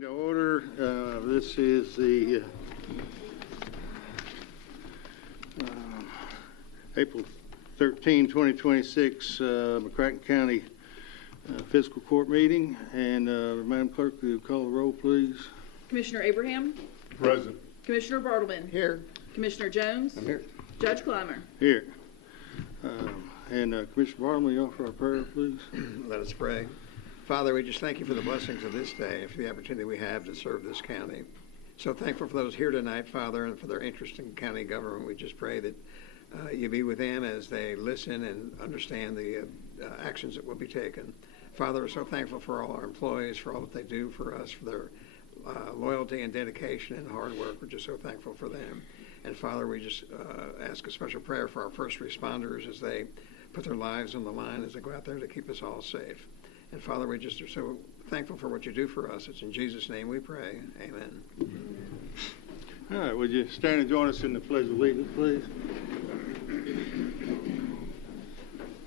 To order. This is the April 13, 2026 McCracken County Fiscal Court meeting. And Madam Clerk, will you call the roll, please? Commissioner Abraham? Present. Commissioner Bartleman? Here. Commissioner Jones? I'm here. Judge Clymer? Here. Commissioner Bartleman, you offer our prayer, please? Let us pray. Father, we just thank you for the blessings of this day, for the opportunity we have to serve this county. So thankful for those here tonight, Father, and for their interest in county government. We just pray that you be with them as they listen and understand the actions that will be taken. Father, we're so thankful for all our employees, for all that they do for us, for their loyalty and dedication and hard work. We're just so thankful for them. And Father, we just ask a special prayer for our first responders as they put their lives on the line as they go out there to keep us all safe. And Father, we just are so thankful for what you do for us. It's in Jesus' name we pray. Amen. All right, would you stand and join us in the Pledge of Allegiance, please?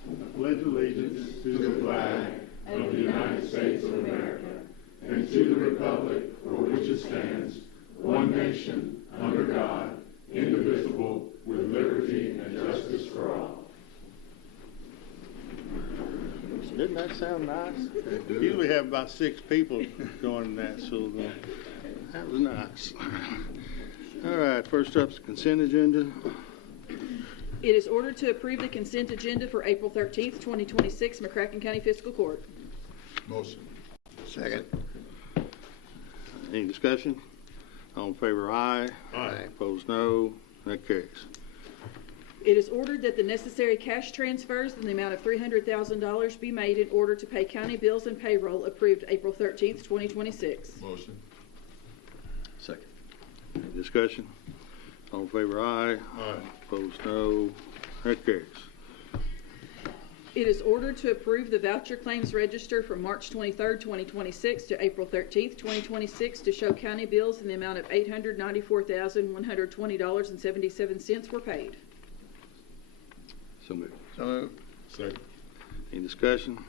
I pledge allegiance to the flag of the United States of America and to the republic for which it stands, one nation, under God, indivisible, with liberty and justice for all. Didn't that sound nice? Usually have about 6 people joining that, so that was nice. All right, first up is the consent agenda. It is ordered to approve the consent agenda for April 13th, 2026, McCracken County Fiscal Court. Motion. Second. Any discussion? All in favor, aye. Aye. Opposed, no. That carries. It is ordered that the necessary cash transfers in the amount of $300,000 be made in order to pay county bills and payroll approved April 13th, 2026. Motion. Second. Any discussion? All in favor, aye. Aye. Opposed, no. That carries. It is ordered to approve the voucher claims register from March 23rd, 2026 to April 13th, 2026 to show county bills in the amount of $894,120.77 were paid. So moved. So moved. Second. Any discussion?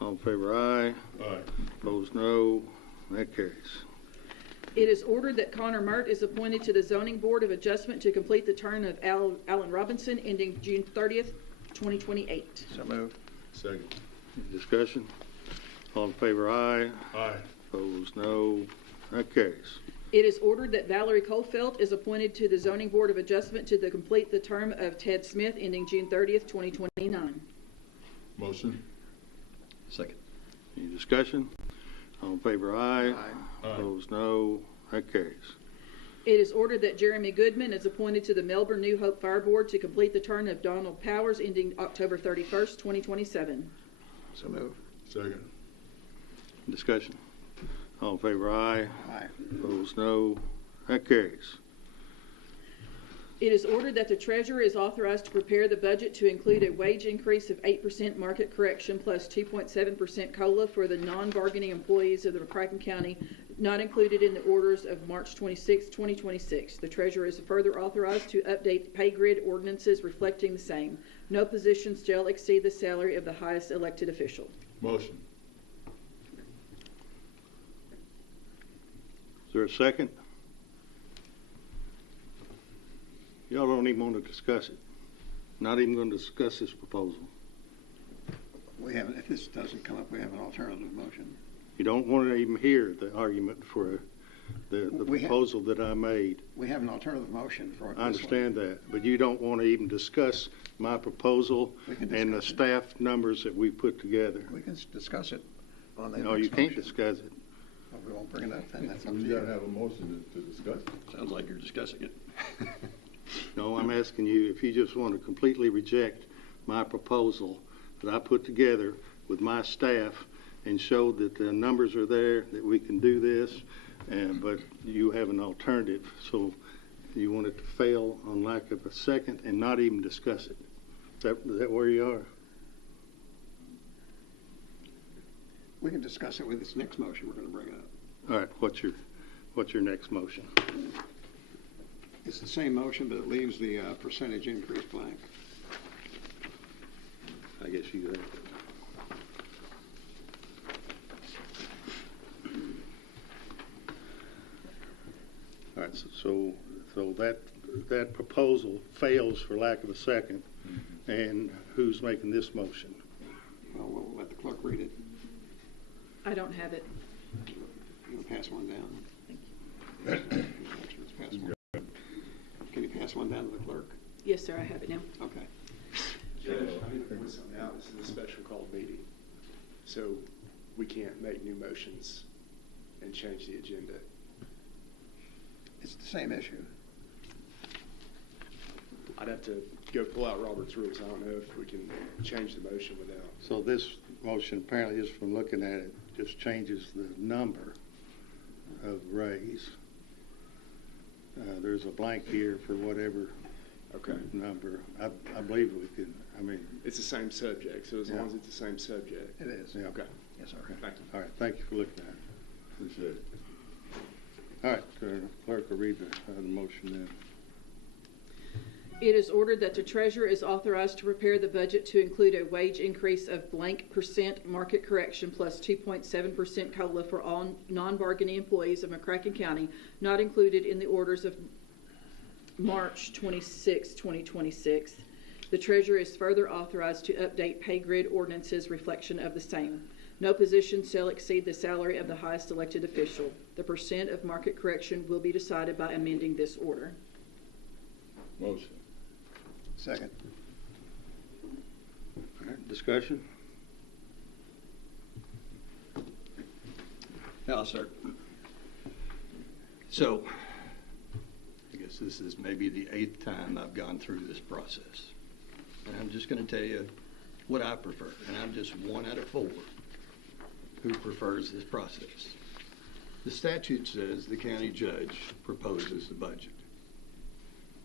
All in favor, aye. Aye. Opposed, no. That carries. It is ordered that Connor Mert is appointed to the Zoning Board of Adjustment to complete the term of Alan Robinson ending June 30th, 2028. So moved. Second. Any discussion? All in favor, aye. Aye. Opposed, no. That carries. It is ordered that Valerie Colfelt is appointed to the Zoning Board of Adjustment to complete the term of Ted Smith ending June 30th, 2029. Motion. Second. Any discussion? All in favor, aye. Aye. Aye. Opposed, no. That carries. It is ordered that Jeremy Goodman is appointed to the Melbourne New Hope Fire Board to complete the term of Donald Powers ending October 31st, 2027. So moved. Second. Discussion? All in favor, aye. Aye. Opposed, no. That carries. It is ordered that the treasurer is authorized to prepare the budget to include a wage increase of 8% market correction plus 2.7% COLA for the non-bargaining employees of the McCracken County, not included in the orders of March 26, 2026. The treasurer is further authorized to update pay grid ordinances reflecting the same. No positions shall exceed the salary of the highest elected official. Motion. Is there a second? Y'all don't even want to discuss it. Not even going to discuss this proposal. We haven't, if this doesn't come up, we have an alternative motion. You don't want to even hear the argument for the proposal that I made. We have an alternative motion for it. I understand that, but you don't want to even discuss my proposal and the staff numbers that we put together. We can discuss it on the No, you can't discuss it. Well, we won't bring it up then. That's up to You you. gotta have a motion to discuss it. Sounds like you're discussing it. No, I'm asking you if you just want to completely reject my proposal that I put together with my staff and show that the numbers are there, that we can do this, but you have an alternative. So you want it to fail on lack of a second and not even discuss it. Is that where you are? We can discuss it with this next motion we're going to bring up. All right, what's your next motion? It's the same motion, but it leaves the percentage increase blank. I guess you have. All right, so that proposal fails for lack of a second. And who's making this motion? Well, we'll let the clerk read it. I don't have it. You'll pass one down. Thank you. Let's pass one. Can you pass one down to the clerk? Yes, sir, I have it now. Okay. Judge, I need to point something out. This is a special called meeting. So we can't make new motions and change the agenda. It's the same issue. I'd have to go pull out Robert's rules. I don't know if we can change the motion without. So this motion apparently, just from looking at it, just changes the number of raise. There's a blank here for whatever Okay. number. I believe we can, I mean. It's the same subject, so as long as it's the same subject. It is. Yeah. Okay. Yes, sir. Thank you. All right, thank you for looking at it. Appreciate it. All right, clerk will read the motion then. It is ordered that the treasurer is authorized to prepare the budget to include a wage increase of blank percent market correction plus 2.7% COLA for all non-bargaining employees of McCracken County, not included in the orders of March 26, 2026. The treasurer is further authorized to update pay grid ordinances reflection of the same. No position shall exceed the salary of the highest elected official. The percent of market correction will be decided by amending this order. Motion. Second. All right, discussion? Now, sir. So, I guess this is maybe the 8th time I've gone through this process. And I'm just going to tell you what I prefer. And I'm just 1 out of 4 who prefers this process. The statute says the county judge proposes the budget.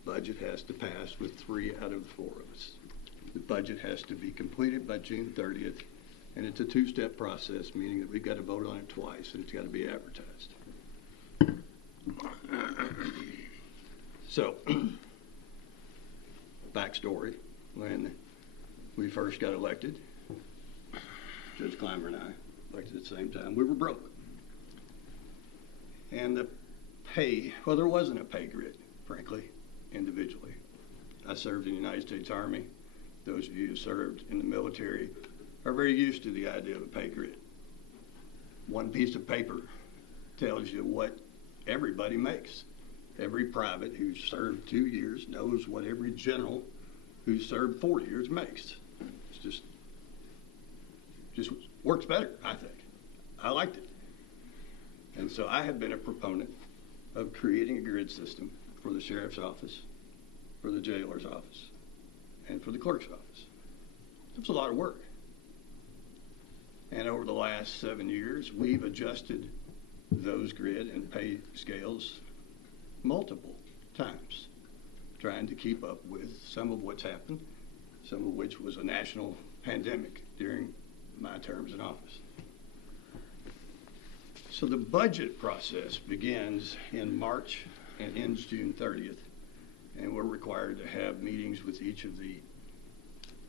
Budget has to pass with 3 out of 4 of us. The budget has to be completed by June 30th, and it's a 2-step process, meaning that we've got to vote on it twice, and it's got to be advertised. So, backstory, when we first got elected, Judge Clymer and I elected at the same time, we were broke. And the pay, well, there wasn't a pay grid, frankly, individually. I served in the United States Army. Those of you who served in the military are very used to the idea of a pay grid. One piece of paper tells you what everybody makes. Every private who served 2 years knows what every general who served 4 years makes. It's just works better, I think. I liked it. And so I have been a proponent of creating a grid system for the sheriff's office, for the jailer's office, and for the clerk's office. It was a lot of work. And over the last 7 years, we've adjusted those grid and pay scales multiple times, trying to keep up with some of what's happened, some of which was a national pandemic during my terms in office. So the budget process begins in March and ends June 30th, and we're required to have meetings with each of the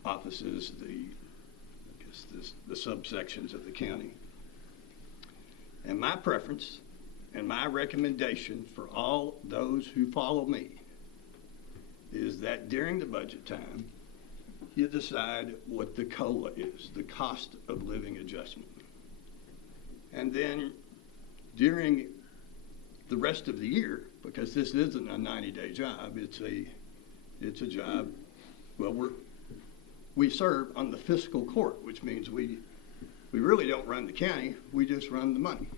offices, the subsections of the county. And my preference and my recommendation for all those who follow me is that during the budget time, you decide what the COLA is, the cost of living adjustment. And then during the rest of the year, because this isn't a 90-day job, it's a job, well, we serve on the fiscal court, which means we really don't run the county, we just run the money.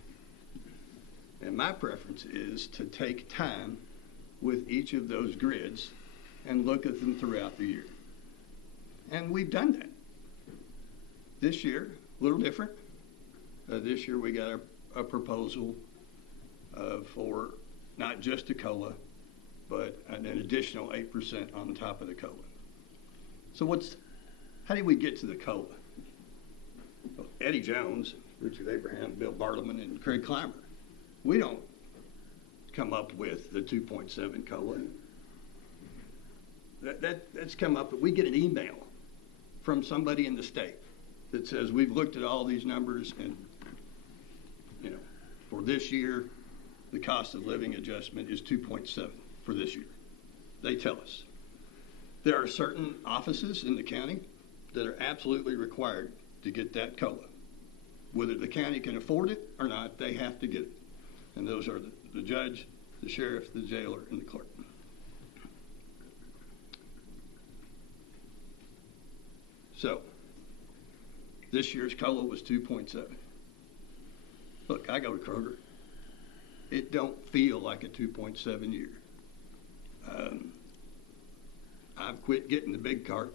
And my preference is to take time with each of those grids and look at them throughout the year. And we've done that. This year, a little different. This year we got a proposal for not just a COLA, but an additional 8% on top of the COLA. So how did we get to the COLA? Well, Eddie Jones, Richard Abraham, Bill Bartleman, and Craig Clymer. We don't come up with the 2.7 COLA. That's come up, but we get an email from somebody in the state that says, we've looked at all these numbers and, for this year, the cost of living adjustment is 2.7 for this year. They tell us. There are certain offices in the county that are absolutely required to get that COLA. Whether the county can afford it or not, they have to get it. And those are the judge, the sheriff, the jailer, and the clerk. So, this year's COLA was 2.7. Look, I go to Kroger. It don't feel like a 2.7 year. I've quit getting the big cart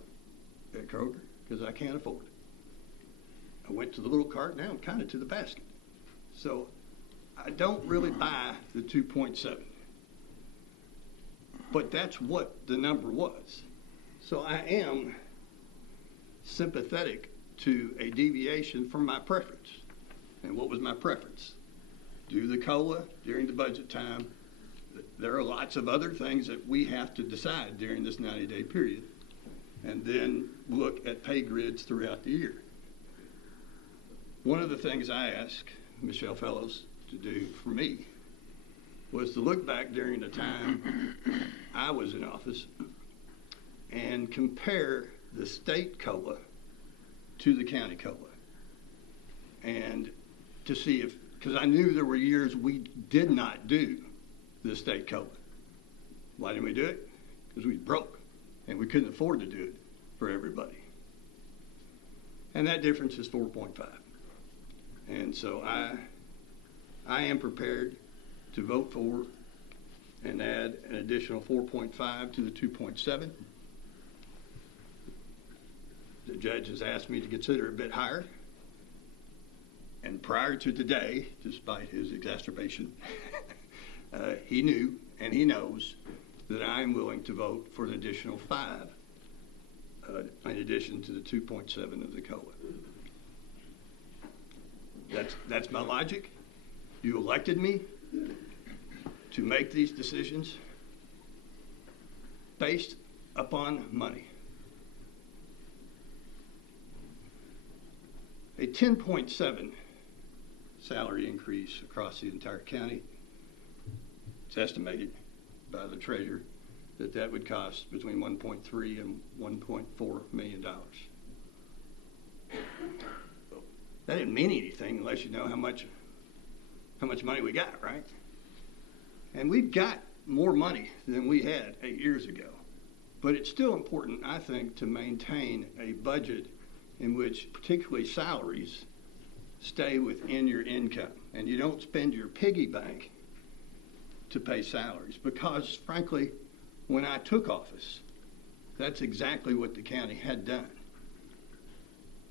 at Kroger because I can't afford it. I went to the little cart, now I'm kind of to the basket. So I don't really buy the 2.7. But that's what the number was. So I am sympathetic to a deviation from my preference. And what was my preference? Do the COLA during the budget time. There are lots of other things that we have to decide during this 90-day period, and then look at pay grids throughout the year. One of the things I asked Michelle Fellows to do for me was to look back during the time I was in office and compare the state COLA to the county COLA, and to see if, because I knew there were years we did not do the state COLA. Why didn't we do it? Because we was broke and we couldn't afford to do it for everybody. And that difference is 4.5. And so I am prepared to vote for and add an additional 4.5 to the 2.7. The judge has asked me to consider a bit higher. And prior to today, despite his exacerbation, he knew and he knows that I'm willing to vote for an additional 5 in addition to the 2.7 of the COLA. That's my logic. You elected me to make these decisions based upon money. A 10.7 salary increase across the entire county. It's estimated by the treasurer that would cost between $1.3 and $1.4 million. That didn't mean anything unless you know how much money we got, right? And we've got more money than we had 8 years ago. But it's still important, I think, to maintain a budget in which particularly salaries stay within your income. And you don't spend your piggy bank to pay salaries. Because, frankly, when I took office, that's exactly what the county had done.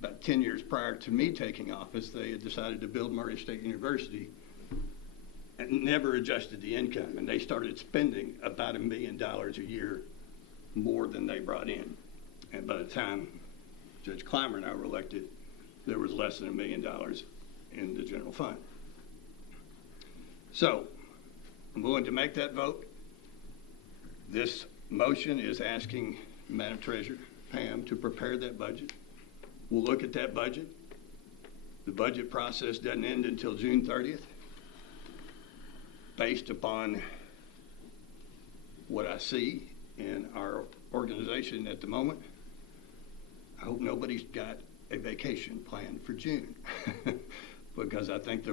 About 10 years prior to me taking office, they had decided to build Murray State University and never adjusted the income. And they started spending about $1 million a year more than they brought in. And by the time Judge Clymer and I were elected, there was less than $1 million in the general fund. So, I'm willing to make that vote. This motion is asking Madam Treasurer, Pam, to prepare that budget. We'll look at that budget. The budget process doesn't end until June 30th. Based upon what I see in our organization at the moment, I hope nobody's got a vacation planned for June. Because I think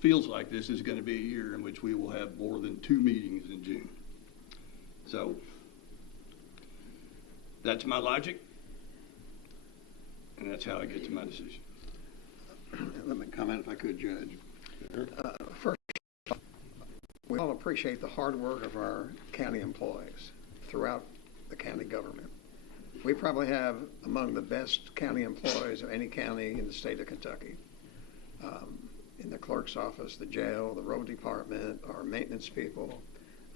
feels like this is going to be a year in which we will have more than 2 meetings in June. So that's my logic, and that's how I get to my decision. Let me comment if I could, Judge. First, we all appreciate the hard work of our county employees throughout the county government. We probably have among the best county employees of any county in the state of Kentucky. In the clerk's office, the jail, the road department, our maintenance people,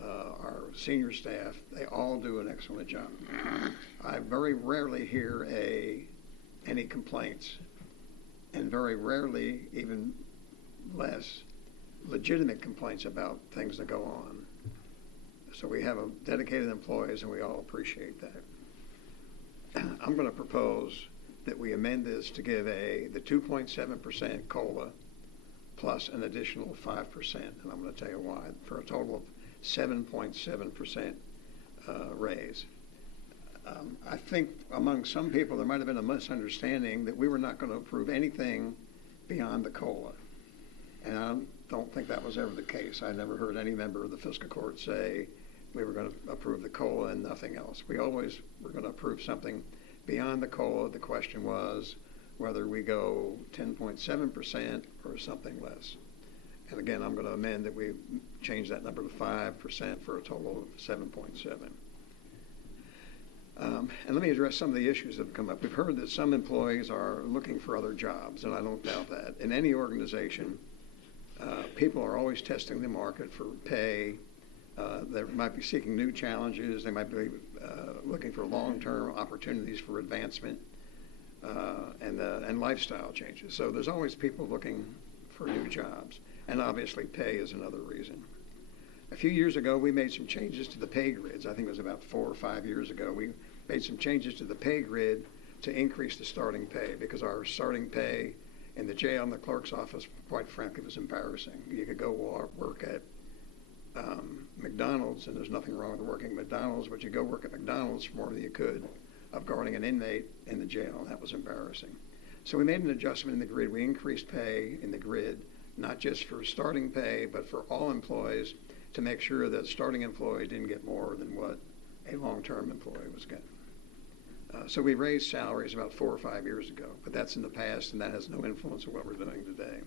our senior staff, they all do an excellent job. I very rarely hear any complaints, and very rarely, even less, legitimate complaints about things that go on. So we have dedicated employees, and we all appreciate that. I'm going to propose that we amend this to give the 2.7% COLA plus an additional 5%, and I'm going to tell you why, for a total of 7.7% raise. I think among some people there might have been a misunderstanding that we were not going to approve anything beyond the COLA. And I don't think that was ever the case. I never heard any member of the fiscal court say we were going to approve the COLA and nothing else. We always were going to approve something beyond the COLA. The question was whether we go 10.7% or something less. And again, I'm going to amend that we change that number to 5% for a total of 7.7. And let me address some of the issues that have come up. We've heard that some employees are looking for other jobs, and I don't doubt that. In any organization, people are always testing the market for pay. They might be seeking new challenges. They might be looking for long-term opportunities for advancement and lifestyle changes. So there's always people looking for new jobs. And obviously pay is another reason. A few years ago, we made some changes to the pay grids. I think it was about 4 or 5 years ago. We made some changes to the pay grid to increase the starting pay because our starting pay in the jail and the clerk's office, quite frankly, was embarrassing. You could go work at McDonald's, and there's nothing wrong with working at McDonald's, but you go work at McDonald's for more than you could of guarding an inmate in the jail, and that was embarrassing. So we made an adjustment in the grid. We increased pay in the grid, not just for starting pay, but for all employees, to make sure that starting employee didn't get more than what a long-term employee was getting. So we raised salaries about 4 or 5 years ago, but that's in the past, and that has no influence on what we're doing today.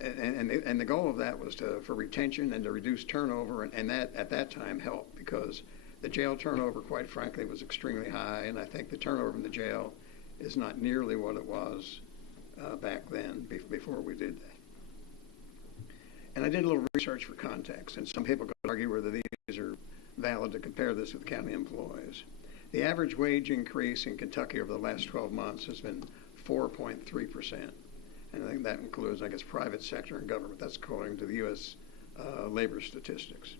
And the goal of that was for retention and to reduce turnover, and that at that time helped because the jail turnover, quite frankly, was extremely high, and I think the turnover in the jail is not nearly what it was back then before we did that. And I did a little research for context, and some people could argue whether these are valid to compare this with county employees. The average wage increase in Kentucky over the last 12 months has been 4.3%. And I think that includes, I guess, private sector and government. That's according to the U.S. labor statistics.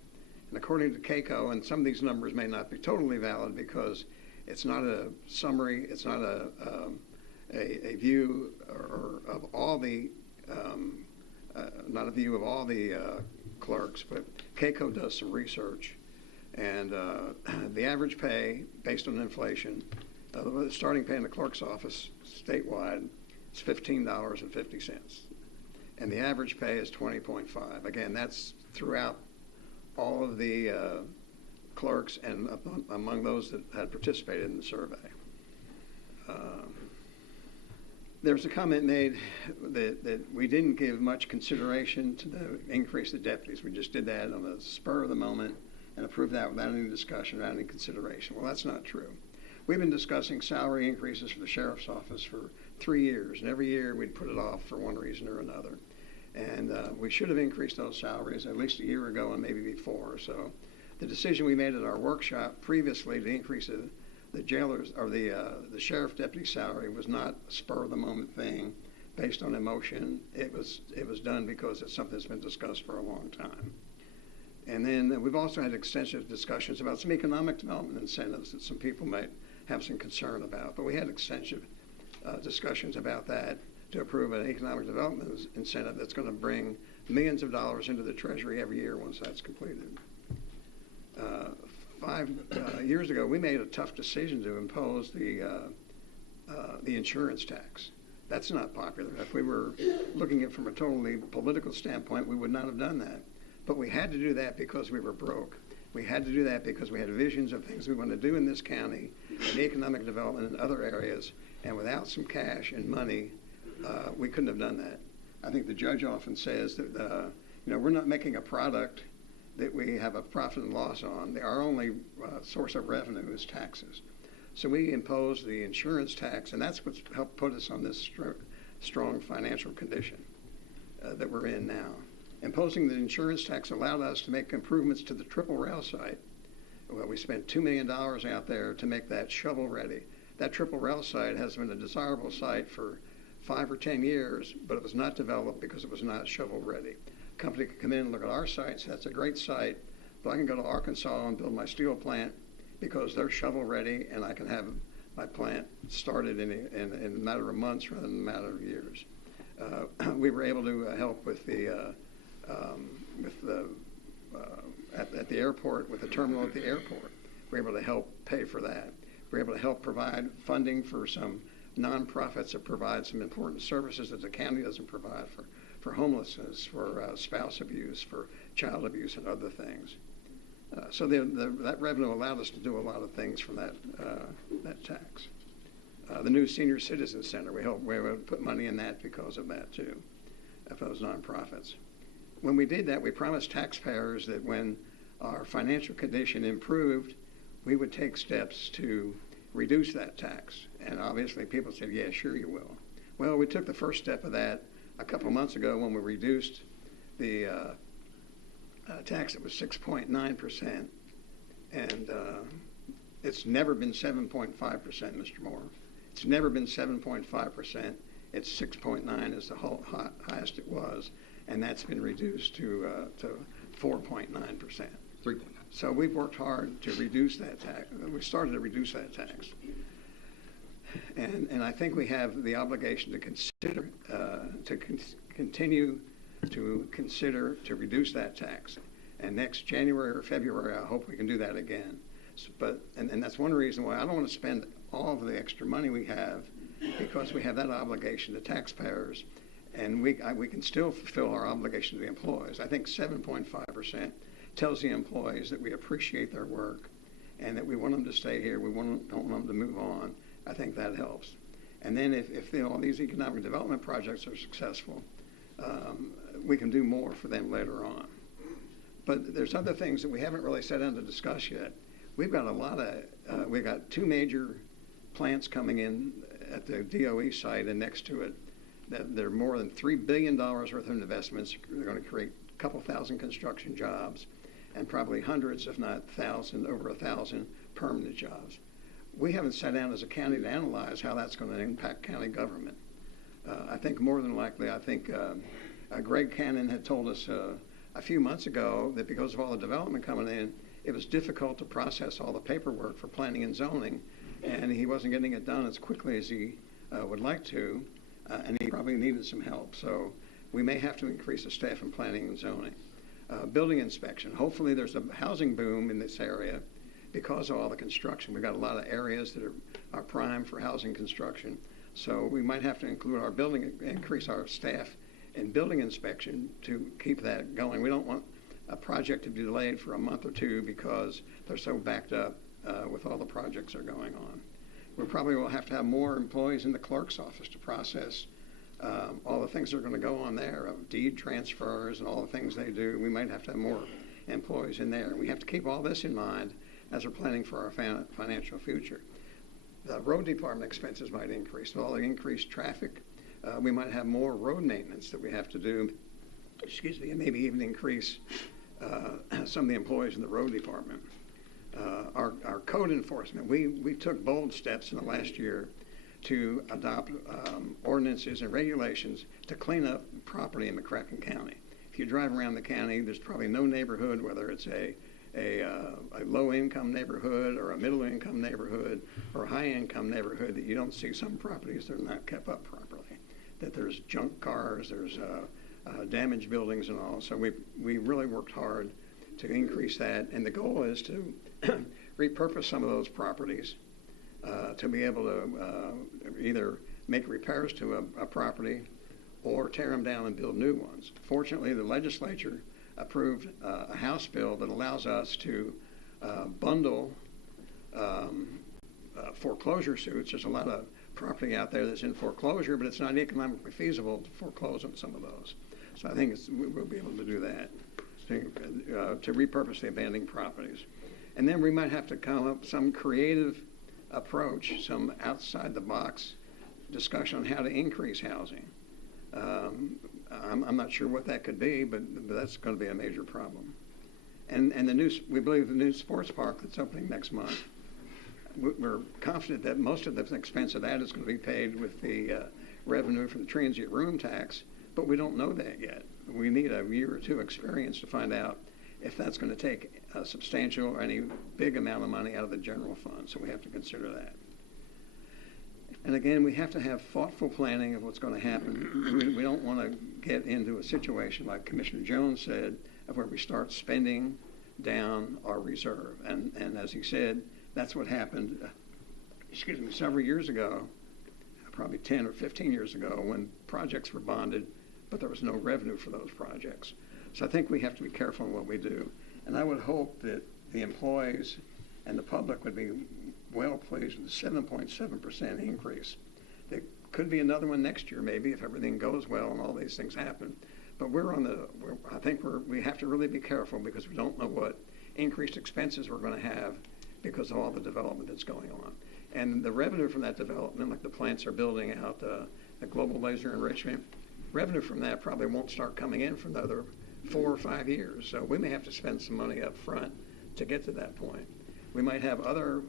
And according to CAECO, and some of these numbers may not be totally valid because it's not a summary, it's not a view of all the not a view of all the clerks, but CAECO does some research. And the average pay, based on inflation, the starting pay in the clerk's office statewide is $15.50. And the average pay is $20.5. Again, that's throughout all of the clerks and among those that had participated in the survey. There's a comment made that we didn't give much consideration to the increase of deputies. We just did that on the spur of the moment and approved that without any discussion, without any consideration. Well, that's not true. We've been discussing salary increases for the sheriff's office for 3 years, and every year we'd put it off for one reason or another. And we should have increased those salaries at least a year ago and maybe before. So the decision we made at our workshop previously to increase the jailer's or the sheriff deputy salary was not a spur of the moment thing based on emotion. It was done because it's something that's been discussed for a long time. And then we've also had extensive discussions about some economic development incentives that some people might have some concern about. But we had extensive discussions about that to approve an economic development incentive that's going to bring millions of dollars into the Treasury every year once that's completed. 5 years ago, we made a tough decision to impose the insurance tax. That's not popular. If we were looking at it from a totally political standpoint, we would not have done that. But we had to do that because we were broke. We had to do that because we had visions of things we wanted to do in this county and economic development in other areas. And without some cash and money, we couldn't have done that. I think the judge often says that, we're not making a product that we have a profit and loss on. Our only source of revenue is taxes. So we imposed the insurance tax, and that's what's helped put us on this strong financial condition that we're in now. Imposing the insurance tax allowed us to make improvements to the triple rail site. Well, we spent $2 million out there to make that shovel ready. That triple rail site has been a desirable site for 5 or 10 years, but it was not developed because it was not shovel ready. A company could come in and look at our site, say, that's a great site, but I can go to Arkansas and build my steel plant because they're shovel ready, and I can have my plant started in a matter of months rather than a matter of years. We were able to help with at the airport, with the terminal at the airport. We're able to help pay for that. We're able to help provide funding for some nonprofits that provide some important services that the county doesn't provide for homelessness, for spouse abuse, for child abuse, and other things. So that revenue allowed us to do a lot of things from that tax. The new Senior Citizen Center, we were able to put money in that because of that too, for those nonprofits. When we did that, we promised taxpayers that when our financial condition improved, we would take steps to reduce that tax. And obviously people said, yeah, sure you will. Well, we took the first step of that a couple of months ago when we reduced the tax that was 6.9%. And it's never been 7.5%, Mr. Moore. It's never been 7.5%. It's 6.9 is the highest it was. And that's been reduced to 4.9%. 3.9. So we've worked hard to reduce that tax. We started to reduce that tax. And I think we have the obligation to consider, continue to consider to reduce that tax. And next January or February, I hope we can do that again. And that's one reason why I don't want to spend all of the extra money we have, because we have that obligation to taxpayers, and we can still fulfill our obligation to the employees. I think 7.5% tells the employees that we appreciate their work and that we want them to stay here. We don't want them to move on. I think that helps. And then if all these economic development projects are successful, we can do more for them later on. But there's other things that we haven't really sat down to discuss yet. We've got we've got two major plants coming in at the DOE site and next to it. There are more than $3 billion worth of investments. They're going to create a couple thousand construction jobs and probably hundreds, if not over 1,000 permanent jobs. We haven't sat down as a county to analyze how that's going to impact county government. I think more than likely, Greg Cannon had told us a few months ago that because of all the development coming in, it was difficult to process all the paperwork for planning and zoning, and he wasn't getting it done as quickly as he would like to, and he probably needed some help. So we may have to increase the staff in planning and zoning. Building inspection. Hopefully there's a housing boom in this area because of all the construction. We've got a lot of areas that are prime for housing construction. So we might have to increase our staff in building inspection to keep that going. We don't want a project to be delayed for a month or two because they're so backed up with all the projects that are going on. We probably will have to have more employees in the clerk's office to process all the things that are going to go on there, of deed transfers and all the things they do. We might have to have more employees in there. We have to keep all this in mind as we're planning for our financial future. The road department expenses might increase. With all the increased traffic, we might have more road maintenance that we have to do, and maybe even increase some of the employees in the road department. Our code enforcement, we took bold steps in the last year to adopt ordinances and regulations to clean up property in McCracken County. If you drive around the county, there's probably no neighborhood, whether it's a low-income neighborhood or a middle-income neighborhood or a high-income neighborhood, that you don't see some properties that are not kept up properly, that there's junk cars, there's damaged buildings and all. So we really worked hard to increase that, and the goal is to repurpose some of those properties to be able to either make repairs to a property or tear them down and build new ones. Fortunately, the legislature approved a House bill that allows us to bundle foreclosure suits. There's a lot of property out there that's in foreclosure, but it's not economically feasible to foreclose on some of those. So I think we'll be able to do that, to repurpose the abandoned properties. And then we might have to come up with some creative approach, some outside-the-box discussion on how to increase housing. I'm not sure what that could be, but that's going to be a major problem. And we believe the new sports park that's opening next month, we're confident that most of the expense of that is going to be paid with the revenue from the transient room tax, but we don't know that yet. We need a year or two experience to find out if that's going to take a substantial or any big amount of money out of the general fund, so we have to consider that. And again, we have to have thoughtful planning of what's going to happen. We don't want to get into a situation like Commissioner Jones said, of where we start spending down our reserve. And as he said, that's what happened, several years ago, probably 10 or 15 years ago, when projects were bonded, but there was no revenue for those projects. So I think we have to be careful in what we do. And I would hope that the employees and the public would be well pleased with the 7.7% increase. There could be another one next year, maybe, if everything goes well and all these things happen. But I think we have to really be careful, because we don't know what increased expenses we're going to have because of all the development that's going on. And the revenue from that development, like the plants are building out, the global laser enrichment, revenue from that probably won't start coming in for another 4 or 5 years. So we may have to spend some money up front to get to that point. We might have other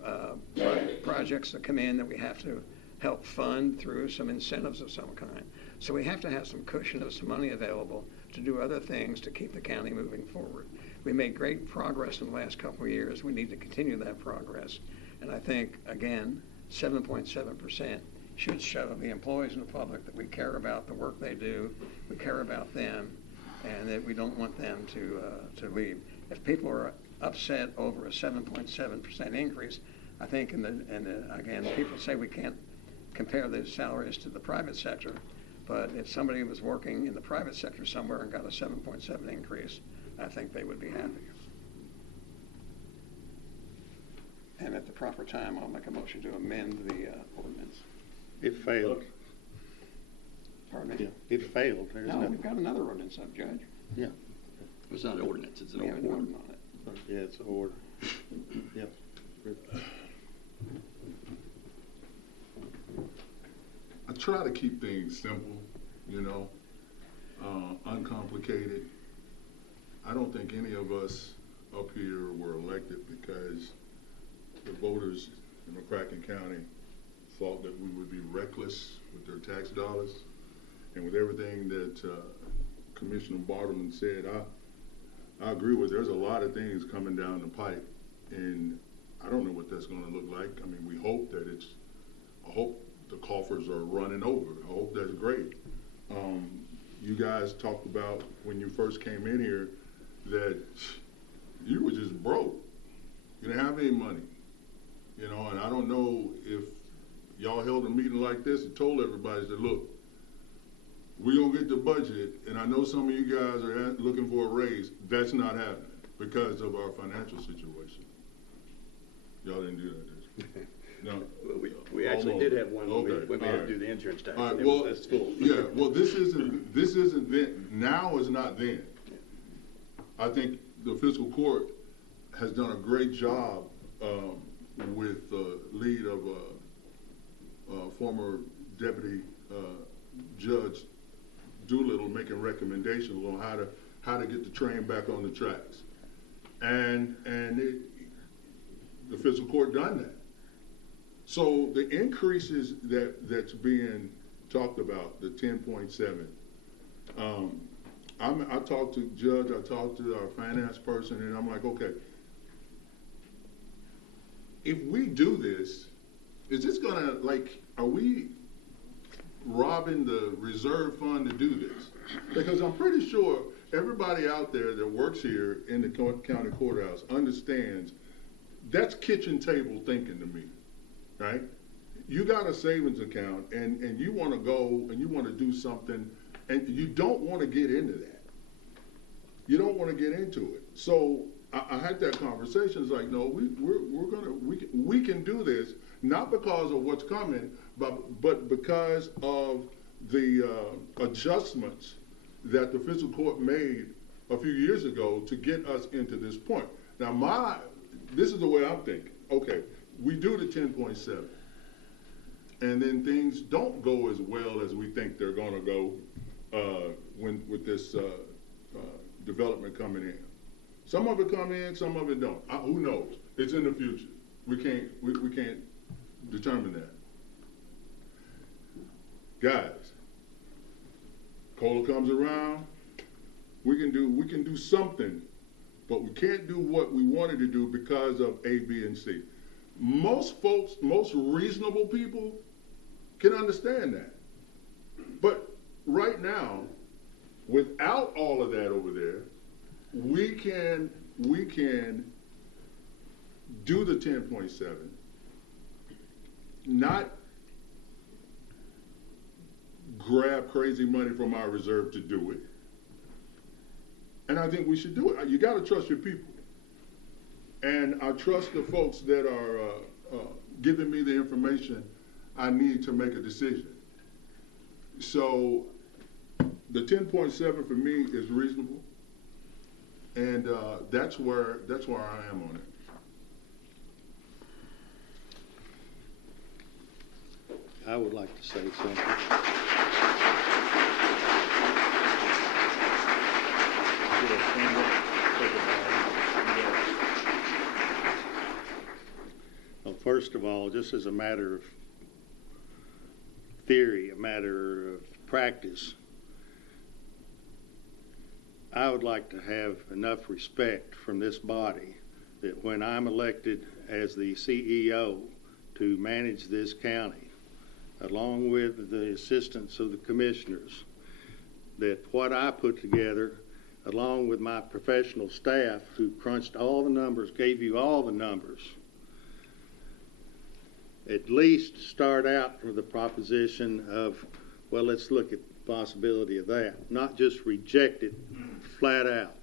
projects that come in that we have to help fund through some incentives of some kind. So we have to have some cushion of some money available to do other things to keep the county moving forward. We made great progress in the last couple of years. We need to continue that progress. And I think, again, 7.7% should show the employees and the public that we care about the work they do, we care about them, and that we don't want them to leave. If people are upset over a 7.7% increase, I think, again, people say we can't compare the salaries to the private sector, but if somebody was working in the private sector somewhere and got a 7.7 increase, I think they would be happy. And at the proper time, I'll make a motion to amend the ordinance. It failed. Pardon me? Yeah, it failed. We've got another ordinance up, Judge. Yeah. It's not an ordinance, it's an We haven't order. voted on it. Yeah, it's an order. Yep. I try to keep things simple, uncomplicated. I don't think any of us up here were elected because the voters in McCracken County thought that we would be reckless with their tax dollars. And with everything that Commissioner Bartleman said, I agree with. There's a lot of things coming down the pipe, and I don't know what that's going to look like. I mean, we hope that I hope the coffers are running over. I hope that's great. You guys talked about when you first came in here that you were just broke. You didn't have any money, and I don't know if y'all held a meeting like this and told everybody that, look, we're going to get the budget, and I know some of you guys are looking for a raise. That's not happening because of our financial situation. Y'all didn't do that, did you? No. Well, we actually did have one when we had to do the insurance tax. All right, and that's full. Yeah, well, this isn't then. Now is not then. I think the fiscal court has done a great job with the lead of former deputy Judge Doolittle making recommendations on how to get the train back on the tracks, and the fiscal court done that. So the increases that's being talked about, the 10.7. I talked to Judge, I talked to our finance person, and I'm like, okay, if we do this, is this gonna, are we robbing the reserve fund to do this? Because I'm pretty sure everybody out there that works here in the county courthouse understands that's kitchen table thinking to me, right? You got a savings account and you want to go and you want to do something and you don't want to get into that. You don't want to get into it. So I had that conversation. It's like, no, we can do this, not because of what's coming, but because of the adjustments that the fiscal court made a few years ago to get us into this point. Now, this is the way I'm thinking. Okay, we do the 10.7, and then things don't go as well as we think they're going to go with this development coming in. Some of it come in, some of it don't. Who knows? It's in the future. We can't determine that. Guys, COLA comes around, we can do something, but we can't do what we wanted to do because of A, B, and C. Most folks, most reasonable people can understand that. But right now, without all of that over there, we can do the 10.7, not grab crazy money from our reserve to do it. And I think we should do it. You got to trust your people. And I trust the folks that are giving me the information I need to make a decision. So the 10.7 for me is reasonable, and that's where I am on it. I would like to say something. Well, first of all, just as a matter of theory, a matter of practice, I would like to have enough respect from this body that when I'm elected as the CEO to manage this county, along with the assistance of the commissioners, that what I put together, along with my professional staff who crunched all the numbers, gave you all the numbers, at least start out with the proposition of, well, let's look at the possibility of that, not just reject it flat out.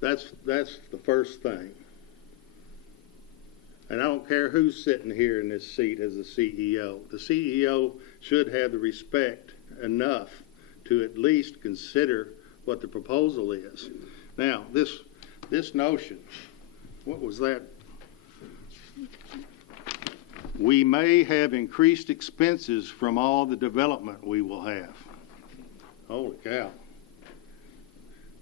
That's the first thing. And I don't care who's sitting here in this seat as the CEO. The CEO should have the respect enough to at least consider what the proposal is. Now, this notion, what was that? We may have increased expenses from all the development we will have. Holy cow.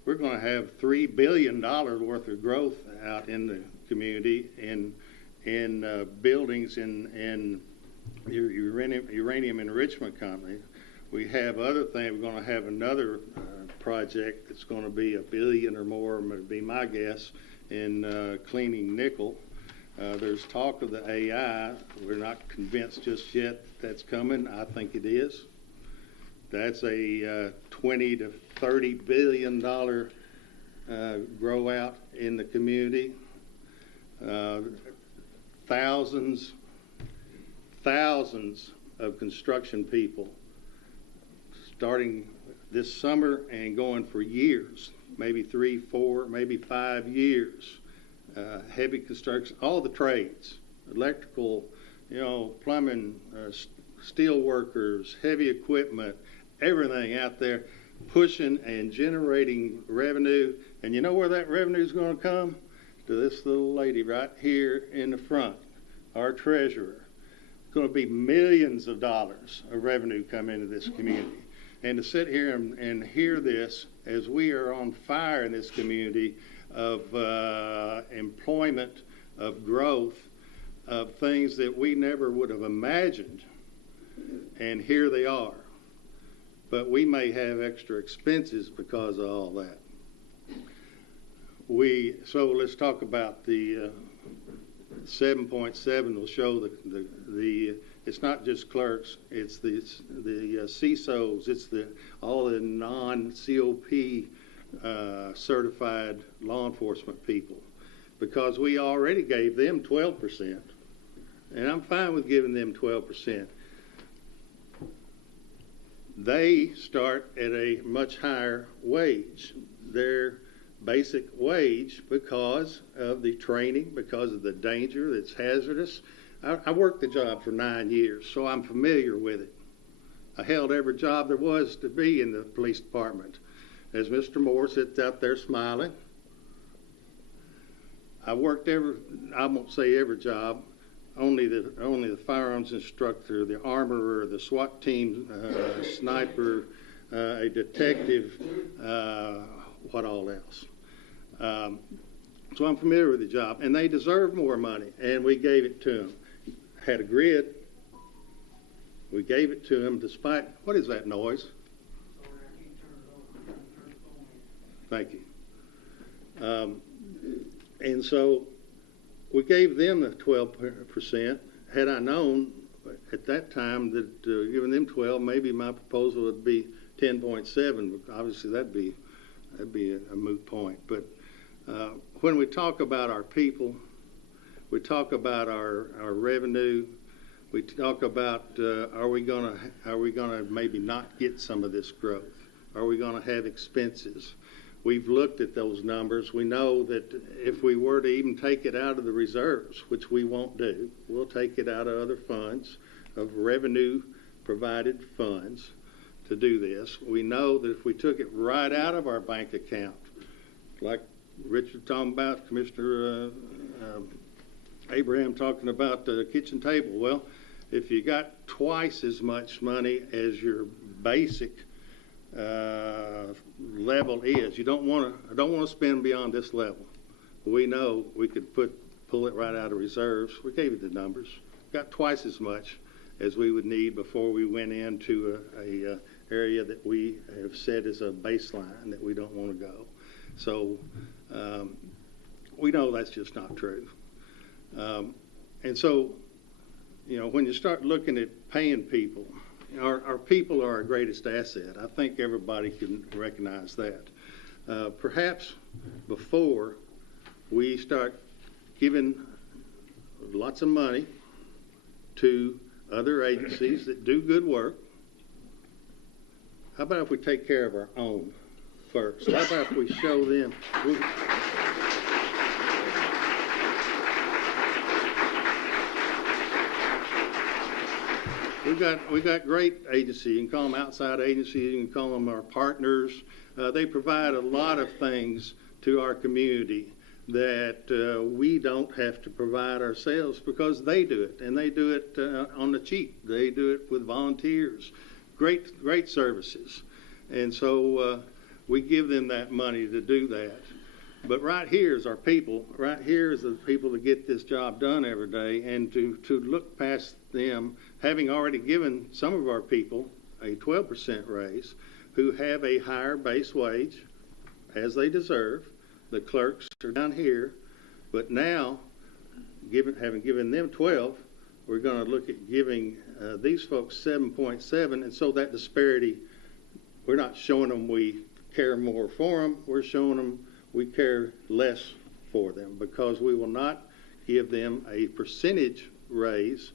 We're going to have $3 billion worth of growth out in the community in buildings in uranium enrichment company. We have other things. We're going to have another project that's going to be $1 billion or more, would be my guess, in cleaning nickel. There's talk of the AI. We're not convinced just yet that's coming. I think it is. That's a $20 to $30 billion grow out in the community. Thousands of construction people starting this summer and going for years, maybe 3, 4, maybe 5 years. Heavy construction, all the trades, electrical, plumbing, steel workers, heavy equipment, everything out there pushing and generating revenue. And you know where that revenue is going to come? To this little lady right here in the front, our treasurer. It's going to be millions of dollars of revenue come into this community. And to sit here and hear this as we are on fire in this community of employment, of growth, of things that we never would have imagined, and here they are. But we may have extra expenses because of all that. So let's talk about the 7.7 will show the it's not just clerks, it's the CISOs, it's all the non-COP certified law enforcement people, because we already gave them 12%, and I'm fine with giving them 12%. They start at a much higher wage. Their basic wage, because of the training, because of the danger that's hazardous. I worked the job for 9 years, so I'm familiar with it. I held every job there was to be in the police department. As Mr. Moore sits out there smiling, I worked I won't say every job, only the firearms instructor, the armorer, the SWAT team sniper, a detective, what all else. So I'm familiar with the job, and they deserve more money, and we gave it to them. Had a grid. We gave it to them despite, what is that noise? Thank you. And so we gave them the 12%. Had I known at that time that giving them 12, maybe my proposal would be 10.7. Obviously, that'd be a moot point. But when we talk about our people, we talk about our revenue. We talk about are we gonna maybe not get some of this growth? Are we gonna have expenses? We've looked at those numbers. We know that if we were to even take it out of the reserves, which we won't do, we'll take it out of other funds, of revenue provided funds to do this. We know that if we took it right out of our bank account, like Richard talking about, Commissioner Abraham talking about the kitchen table. Well, if you got twice as much money as your basic level is, I don't want to spend beyond this level. We know we could pull it right out of reserves. We gave you the numbers. Got twice as much as we would need before we went into a area that we have said is a baseline that we don't want to go. So we know that's just not true. And so, when you start looking at paying people, our people are our greatest asset. I think everybody can recognize that. Perhaps before we start giving lots of money to other agencies that do good work, how about if we take care of our own first? How about if we show them? We got great agencies. You can call them outside agencies. You can call them our partners. They provide a lot of things to our community that we don't have to provide ourselves because they do it, and they do it on the cheap. They do it with volunteers. Great services. And so we give them that money to do that. But right here is our people. Right here is the people that get this job done every day. And to look past them, having already given some of our people a 12% raise, who have a higher base wage, as they deserve. The clerks are down here. But now, having given them 12, we're going to look at giving these folks 7.7. And so that disparity, we're not showing them we care more for them. We're showing them we care less for them because we will not give them a percentage raise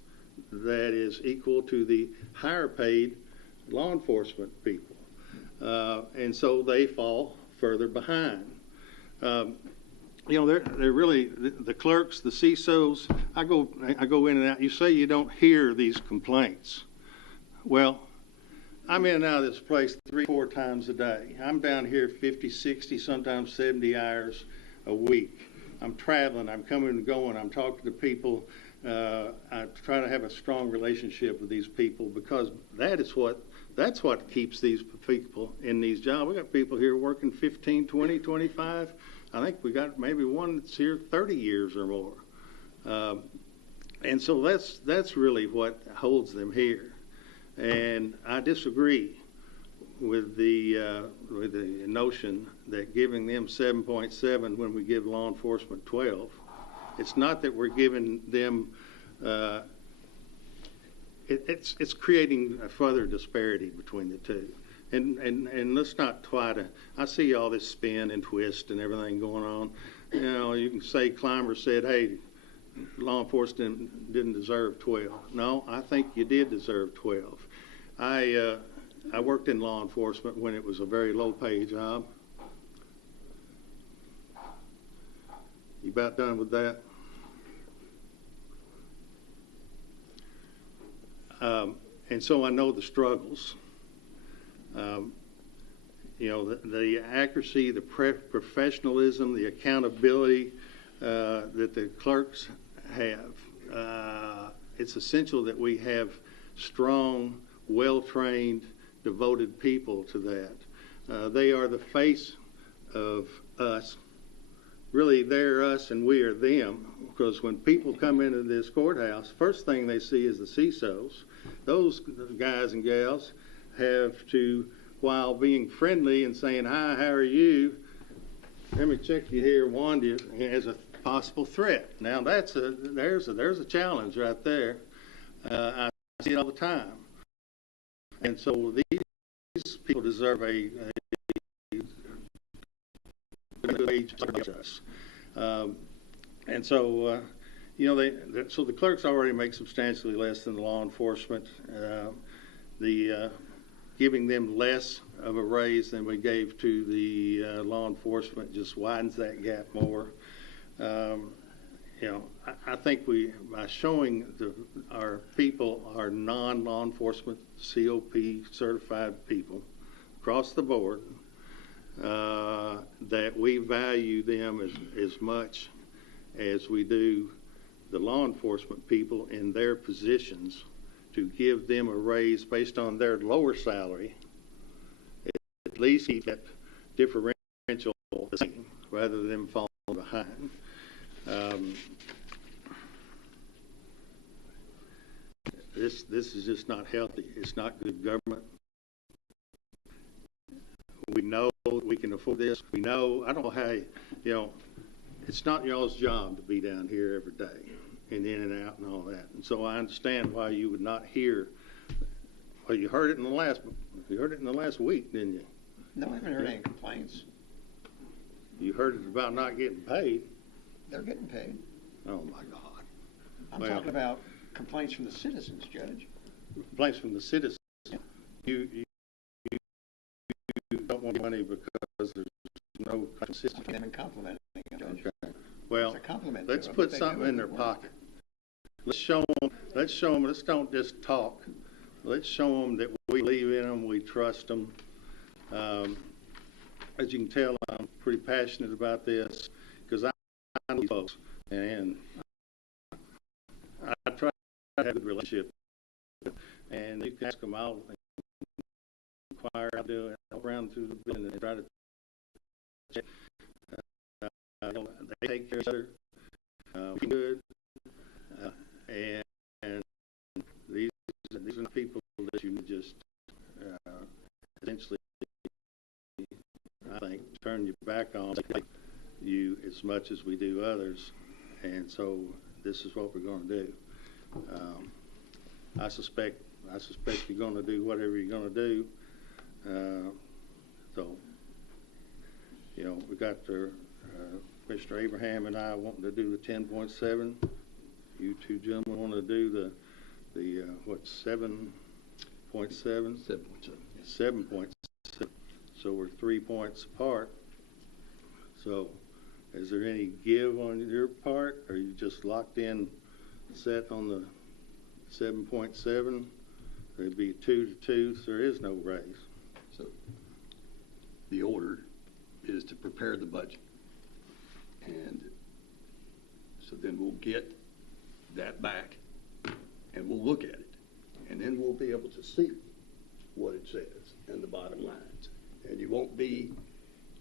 that is equal to the higher paid law enforcement people. And so they fall further behind. They're really, the clerks, the CISOs, I go in and out. You say you don't hear these complaints. Well, I'm in and out of this place 3-4 times a day. I'm down here 50, 60, sometimes 70 hours a week. I'm traveling, I'm coming and going, I'm talking to people. I try to have a strong relationship with these people because that's what keeps these people in these jobs. We got people here working 15, 20, 25. I think we got maybe one that's here 30 years or more. And so that's really what holds them here. And I disagree with the notion that giving them 7.7 when we give law enforcement 12. It's not that we're giving them. It's creating a further disparity between the two. And let's not try to. I see all this spin and twist and everything going on. You can say Clymer said, "Hey, law enforcement didn't deserve 12. No, I think you did deserve 12. I worked in law enforcement when it was a very low-paid job. You about done with that? And so I know the struggles. The accuracy, the professionalism, the accountability that the clerks have. It's essential that we have strong, well-trained, devoted people to that. They are the face of us. Really, they're us and we are them, because when people come into this courthouse, first thing they see is the CISOs. Those guys and gals have to, while being friendly and saying, "Hi, how are you? Let me check you here, warn you," as a possible threat. Now there's a challenge right there. I see it all the time. And so these people deserve a wage to us. And so, so the clerks already make substantially less than the law enforcement. Giving them less of a raise than we gave to the law enforcement just widens that gap more. I think by showing our people, our non-law enforcement COP certified people across the board, that we value them as much as we do the law enforcement people in their positions, to give them a raise based on their lower salary, at least keep that differential the same rather than falling behind. This is just not healthy. It's not good government. We know we can afford this. We know, I don't know how, it's not y'all's job to be down here every day and in and out and all that. And so I understand why you would not hear, well, you heard it in the last week, didn't you? No, I haven't heard any complaints. You heard it about not getting paid. They're getting paid. Oh, my God. I'm talking about complaints from the citizens, Judge. Complaints from the citizens. You don't want money because there's no consistency. I haven't complimented them, Judge. Okay. Well, let's put something in their pocket. Let's show them, let's don't just talk. Let's show them that we believe in them, we trust them. As you can tell, I'm pretty passionate about this because I know these folks, and I try to have a good relationship. And you can ask them, I'll inquire, I'll do it, I'll round through the building and try to check. They take care of each other. Good. And these are the people that you just essentially, I think, turn your back on you as much as we do others. And so this is what we're going to do. I suspect you're going to do whatever you're going to do. So, we got Mr. Abraham and I wanting to do the 10.7. You two gentlemen want to do the 7.7? 7.7. 7.7. So we're 3 points apart. So is there any give on your part? Or are you just locked in, set on the 7.7? There'd be 2 to 2, so there is no raise. So the order is to prepare the budget. And so then we'll get that back and we'll look at it. And then we'll be able to see what it says and the bottom lines. And you won't be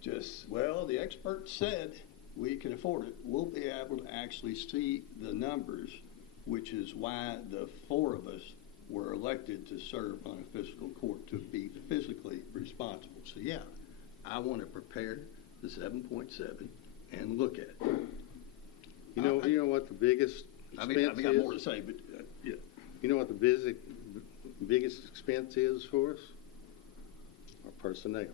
just, well, the expert said we can afford it. We'll be able to actually see the numbers, which is why the 4 of us were elected to serve on a fiscal court, to be fiscally responsible. So yeah, I want to prepare the 7.7 and look at it. You know what the biggest expense is? I've got more to say, but yeah. You know what the biggest expense is for us? Our personnel.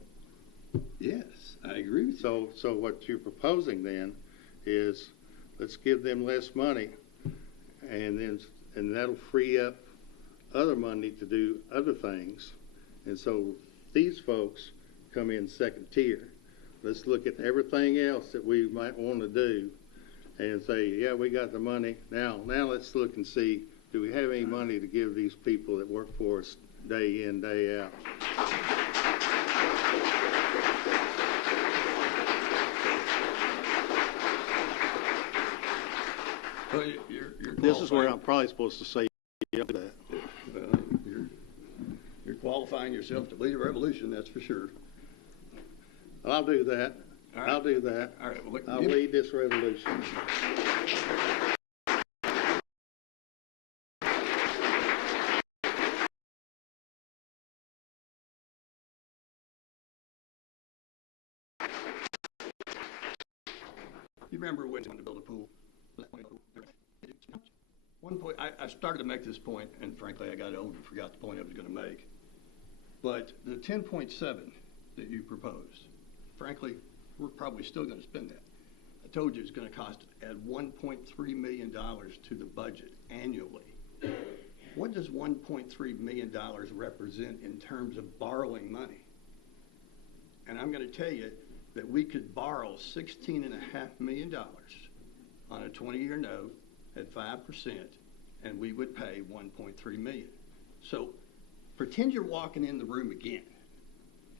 Yes, I agree with you. So what you're proposing then is, let's give them less money, and that'll free up other money to do other things. And so these folks come in second tier. Let's look at everything else that we might want to do and say, yeah, we got the money. Now let's look and see, do we have any money to give these people that work for us day in, day out? Well, you're This is where I'm probably supposed to say that. Well, you're qualifying yourself to lead a revolution, that's for sure. Well, I'll do that. All right. I'll do that. All right. Well, I'll lead this revolution. You remember when you wanted to build a pool? One point, I started to make this point, and frankly, I got old and forgot the point I was going to make. But the 10.7 that you proposed, frankly, we're probably still going to spend that. I told you it's going to cost add $1.3 million to the budget annually. What does $1.3 million represent in terms of borrowing money? And I'm going to tell you that we could borrow $16.5 million on a 20-year note at 5%, and we would pay $1.3 million. So pretend you're walking in the room again,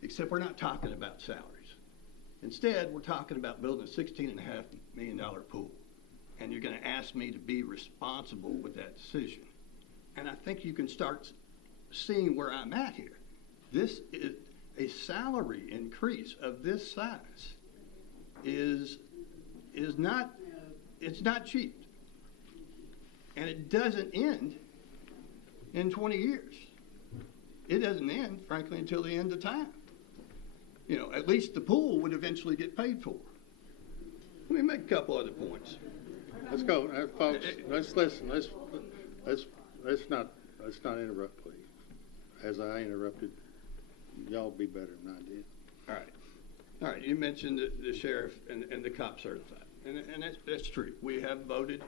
except we're not talking about salaries. Instead, we're talking about building a $16.5 million pool, and you're going to ask me to be responsible with that decision. And I think you can start seeing where I'm at here. This is a salary increase of this size is not, it's not cheap. And it doesn't end in 20 years. It doesn't end, frankly, until the end of time. You know, at least the pool would eventually get paid for. Let me make a couple other points. Let's go, folks. Let's listen. Let's not interrupt, please. As I interrupted, y'all be better than I did. All right. You mentioned the sheriff and the cop certified, and that's true. We have voted,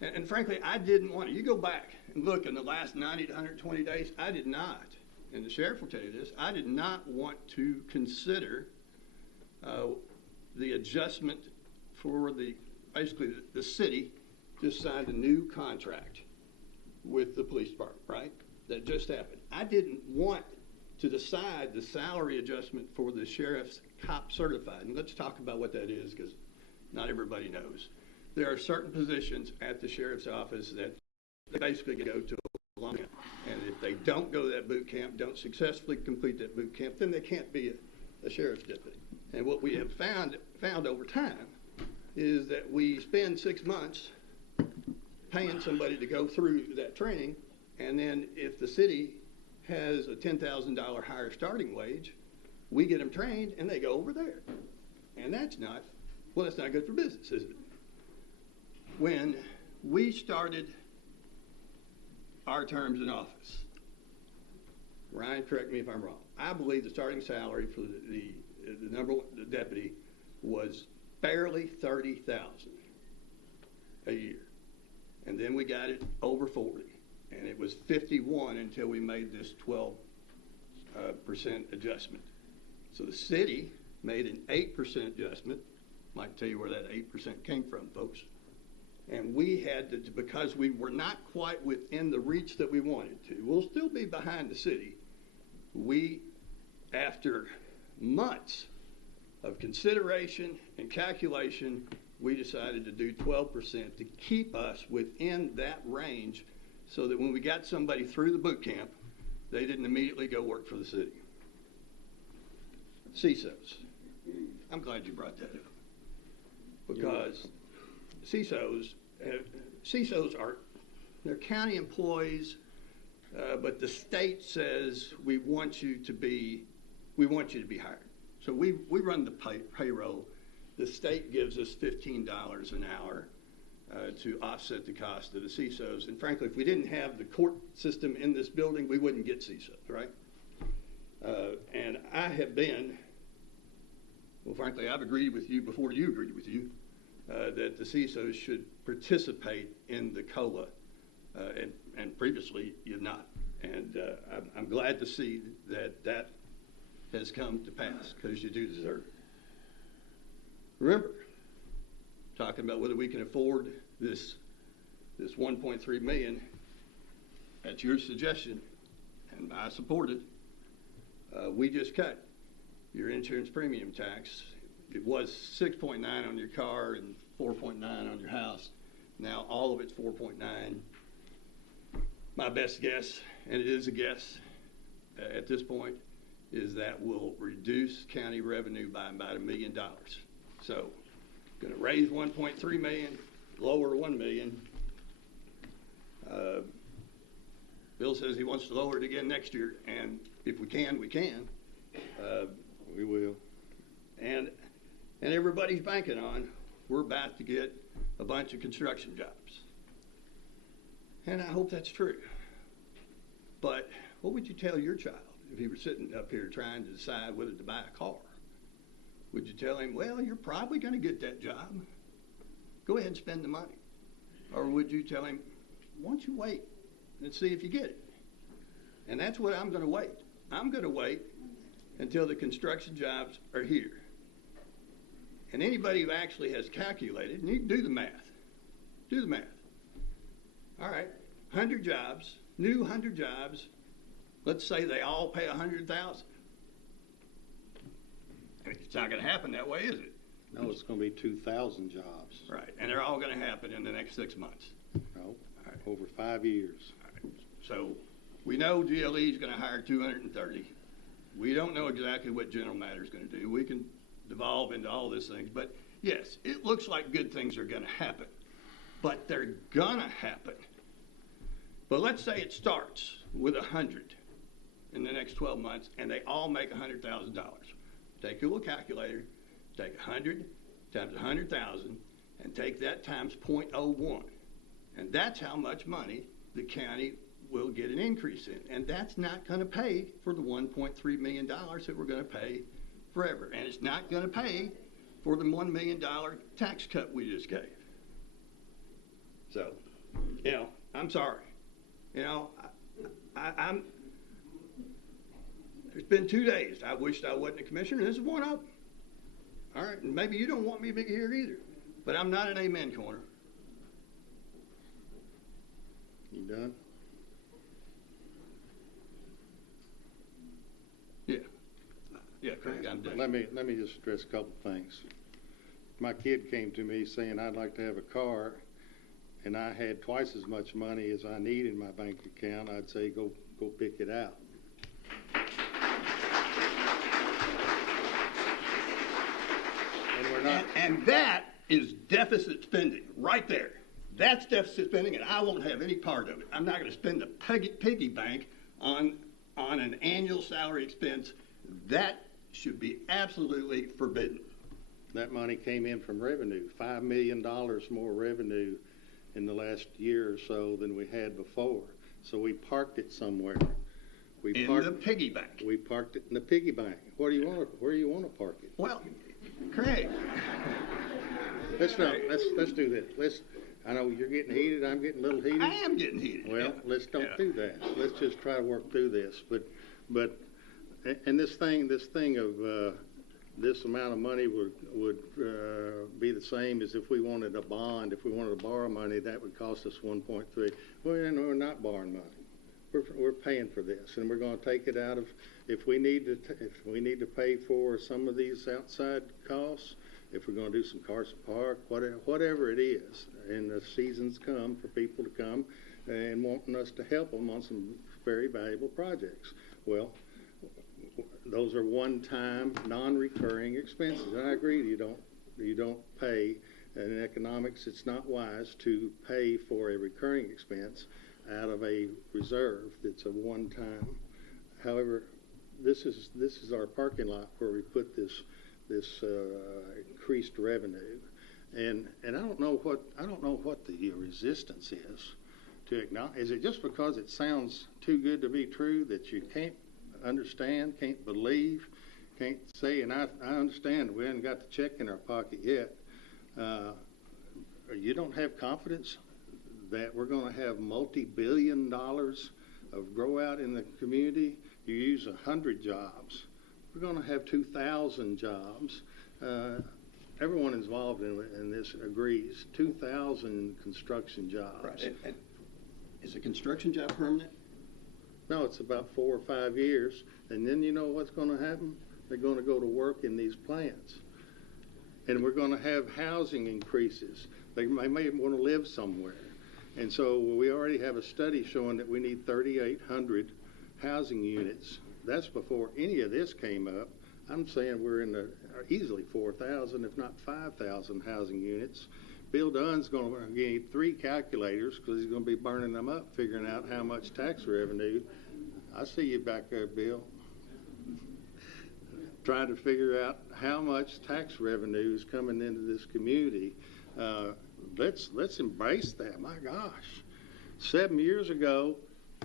and frankly, I didn't want to. You go back and look in the last 90 to 120 days. I did not, and the sheriff will tell you this. I did not want to consider the adjustment for basically the city just signed a new contract with the police department, right? That just happened. I didn't want to decide the salary adjustment for the sheriff's cop certified. And let's talk about what that is, because not everybody knows. There are certain positions at the sheriff's office that they basically go to a long camp. And if they don't go to that boot camp, don't successfully complete that boot camp, then they can't be a sheriff's deputy. And what we have found over time is that we spend 6 months paying somebody to go through that training, and then if the city has a $10,000 higher starting wage, we get them trained and they go over there. And that's not good for business, is it? When we started our terms in office, Ryan, correct me if I'm wrong, I believe the starting salary for the deputy was barely $30,000 a year. And then we got it over 40, and it was 51 until we made this 12% adjustment. So the city made an 8% adjustment. Might tell you where that 8% came from, folks. And we had to, because we were not quite within the reach that we wanted to, we'll still be behind the city. We, after months of consideration and calculation, we decided to do 12% to keep us within that range so that when we got somebody through the boot camp, they didn't immediately go work for the city. CISOs. I'm glad you brought that up. Because CISOs are, they're county employees, but the state says we want you to be hired. So we run the payroll. The state gives us $15 an hour to offset the cost of the CISOs. And frankly, if we didn't have the court system in this building, we wouldn't get CISOs, right? And I have been, well, frankly, I've agreed with you before you agreed with you that the CISOs should participate in the COLA, and previously you've not. And I'm glad to see that has come to pass, because you do deserve it. Remember, talking about whether we can afford this $1.3 million, at your suggestion, and I support it, we just cut your insurance premium tax. It was 6.9 on your car and 4.9 on your house. Now all of it's 4.9. My best guess, and it is a guess at this point, is that will reduce county revenue by about $1 million. So, going to raise 1.3 million, lower 1 million. Bill says he wants to lower it again next year, and if we can, we can. We will. And everybody's banking on we're about to get a bunch of construction jobs. And I hope that's true. But what would you tell your child if he were sitting up here trying to decide whether to buy a car? Would you tell him, well, you're probably going to get that job. Go ahead and spend the money. Or would you tell him, why don't you wait and see if you get it? And that's what I'm going to wait. I'm going to wait until the construction jobs are here. And anybody who actually has calculated, and you can do the math. Do the math. All right, 100 jobs, new 100 jobs. Let's say they all pay $100,000. It's not going to happen that way, is it? No, it's going to be 2,000 jobs. Right, and they're all going to happen in the next 6 months. No, over 5 years. All right. So we know GLE is going to hire 230. We don't know exactly what General Matter is going to do. We can devolve into all these things, but yes, it looks like good things are going to happen, but they're going to happen. But let's say it starts with 100 in the next 12 months, and they all make $100,000. Take your little calculator, take 100 times 100,000, and take that times 0.01. And that's how much money the county will get an increase in. And that's not going to pay for the $1.3 million that we're going to pay forever. And it's not going to pay for the $1 million tax cut we just gave. So, I'm sorry. I'm. There's been 2 days. I wished I wasn't a commissioner, and this is one of them. All right, and maybe you don't want me to be here either, but I'm not an amen corner. You done? Yeah, Craig, I'm done. Let me just address a couple things. My kid came to me saying I'd like to have a car, and I had twice as much money as I need in my bank account. I'd say go pick it out. And we're not. And that is deficit spending right there. That's deficit spending, and I won't have any part of it. I'm not going to spend a piggy bank on an annual salary expense. That should be absolutely forbidden. That money came in from revenue, $5 million more revenue in the last year or so than we had before. So we parked it somewhere. In the piggy bank. We parked it in the piggy bank. Where do you want to park it? Well, Craig. Let's do this. I know you're getting heated. I'm getting a little heated. I am getting heated. Well, let's don't do that. Let's just try to work through this. But this thing of this amount of money would be the same as if we wanted a bond. If we wanted to borrow money, that would cost us 1.3. Well, we're not borrowing money. We're paying for this, and we're going to take it out of if we need to pay for some of these outside costs. If we're going to do some Carson Park, whatever it is, and the seasons come for people to come and wanting us to help them on some very valuable projects. Well, those are one-time, non-recurring expenses. And I agree, you don't pay. In economics, it's not wise to pay for a recurring expense out of a reserve that's a one-time. However, this is our parking lot where we put this increased revenue, and I don't know what the resistance is to acknowledge. Is it just because it sounds too good to be true that you can't understand, can't believe, can't say? And I understand we haven't got the check in our pocket yet. You don't have confidence that we're going to have multi-billion dollars of grow out in the community. You use 100 jobs. We're going to have 2,000 jobs. Everyone involved in this agrees. 2,000 construction jobs. Right. And is a construction job permanent? No, it's about 4 or 5 years. And then you know what's going to happen? They're going to go to work in these plants. And we're going to have housing increases. They may want to live somewhere. And so we already have a study showing that we need 3,800 housing units. That's before any of this came up. I'm saying we're in easily 4,000, if not 5,000 housing units. Bill Dunn's going to need 3 calculators because he's going to be burning them up, figuring out how much tax revenue. I see you back there, Bill, trying to figure out how much tax revenue is coming into this community. Let's embrace that. My gosh, 7 years ago,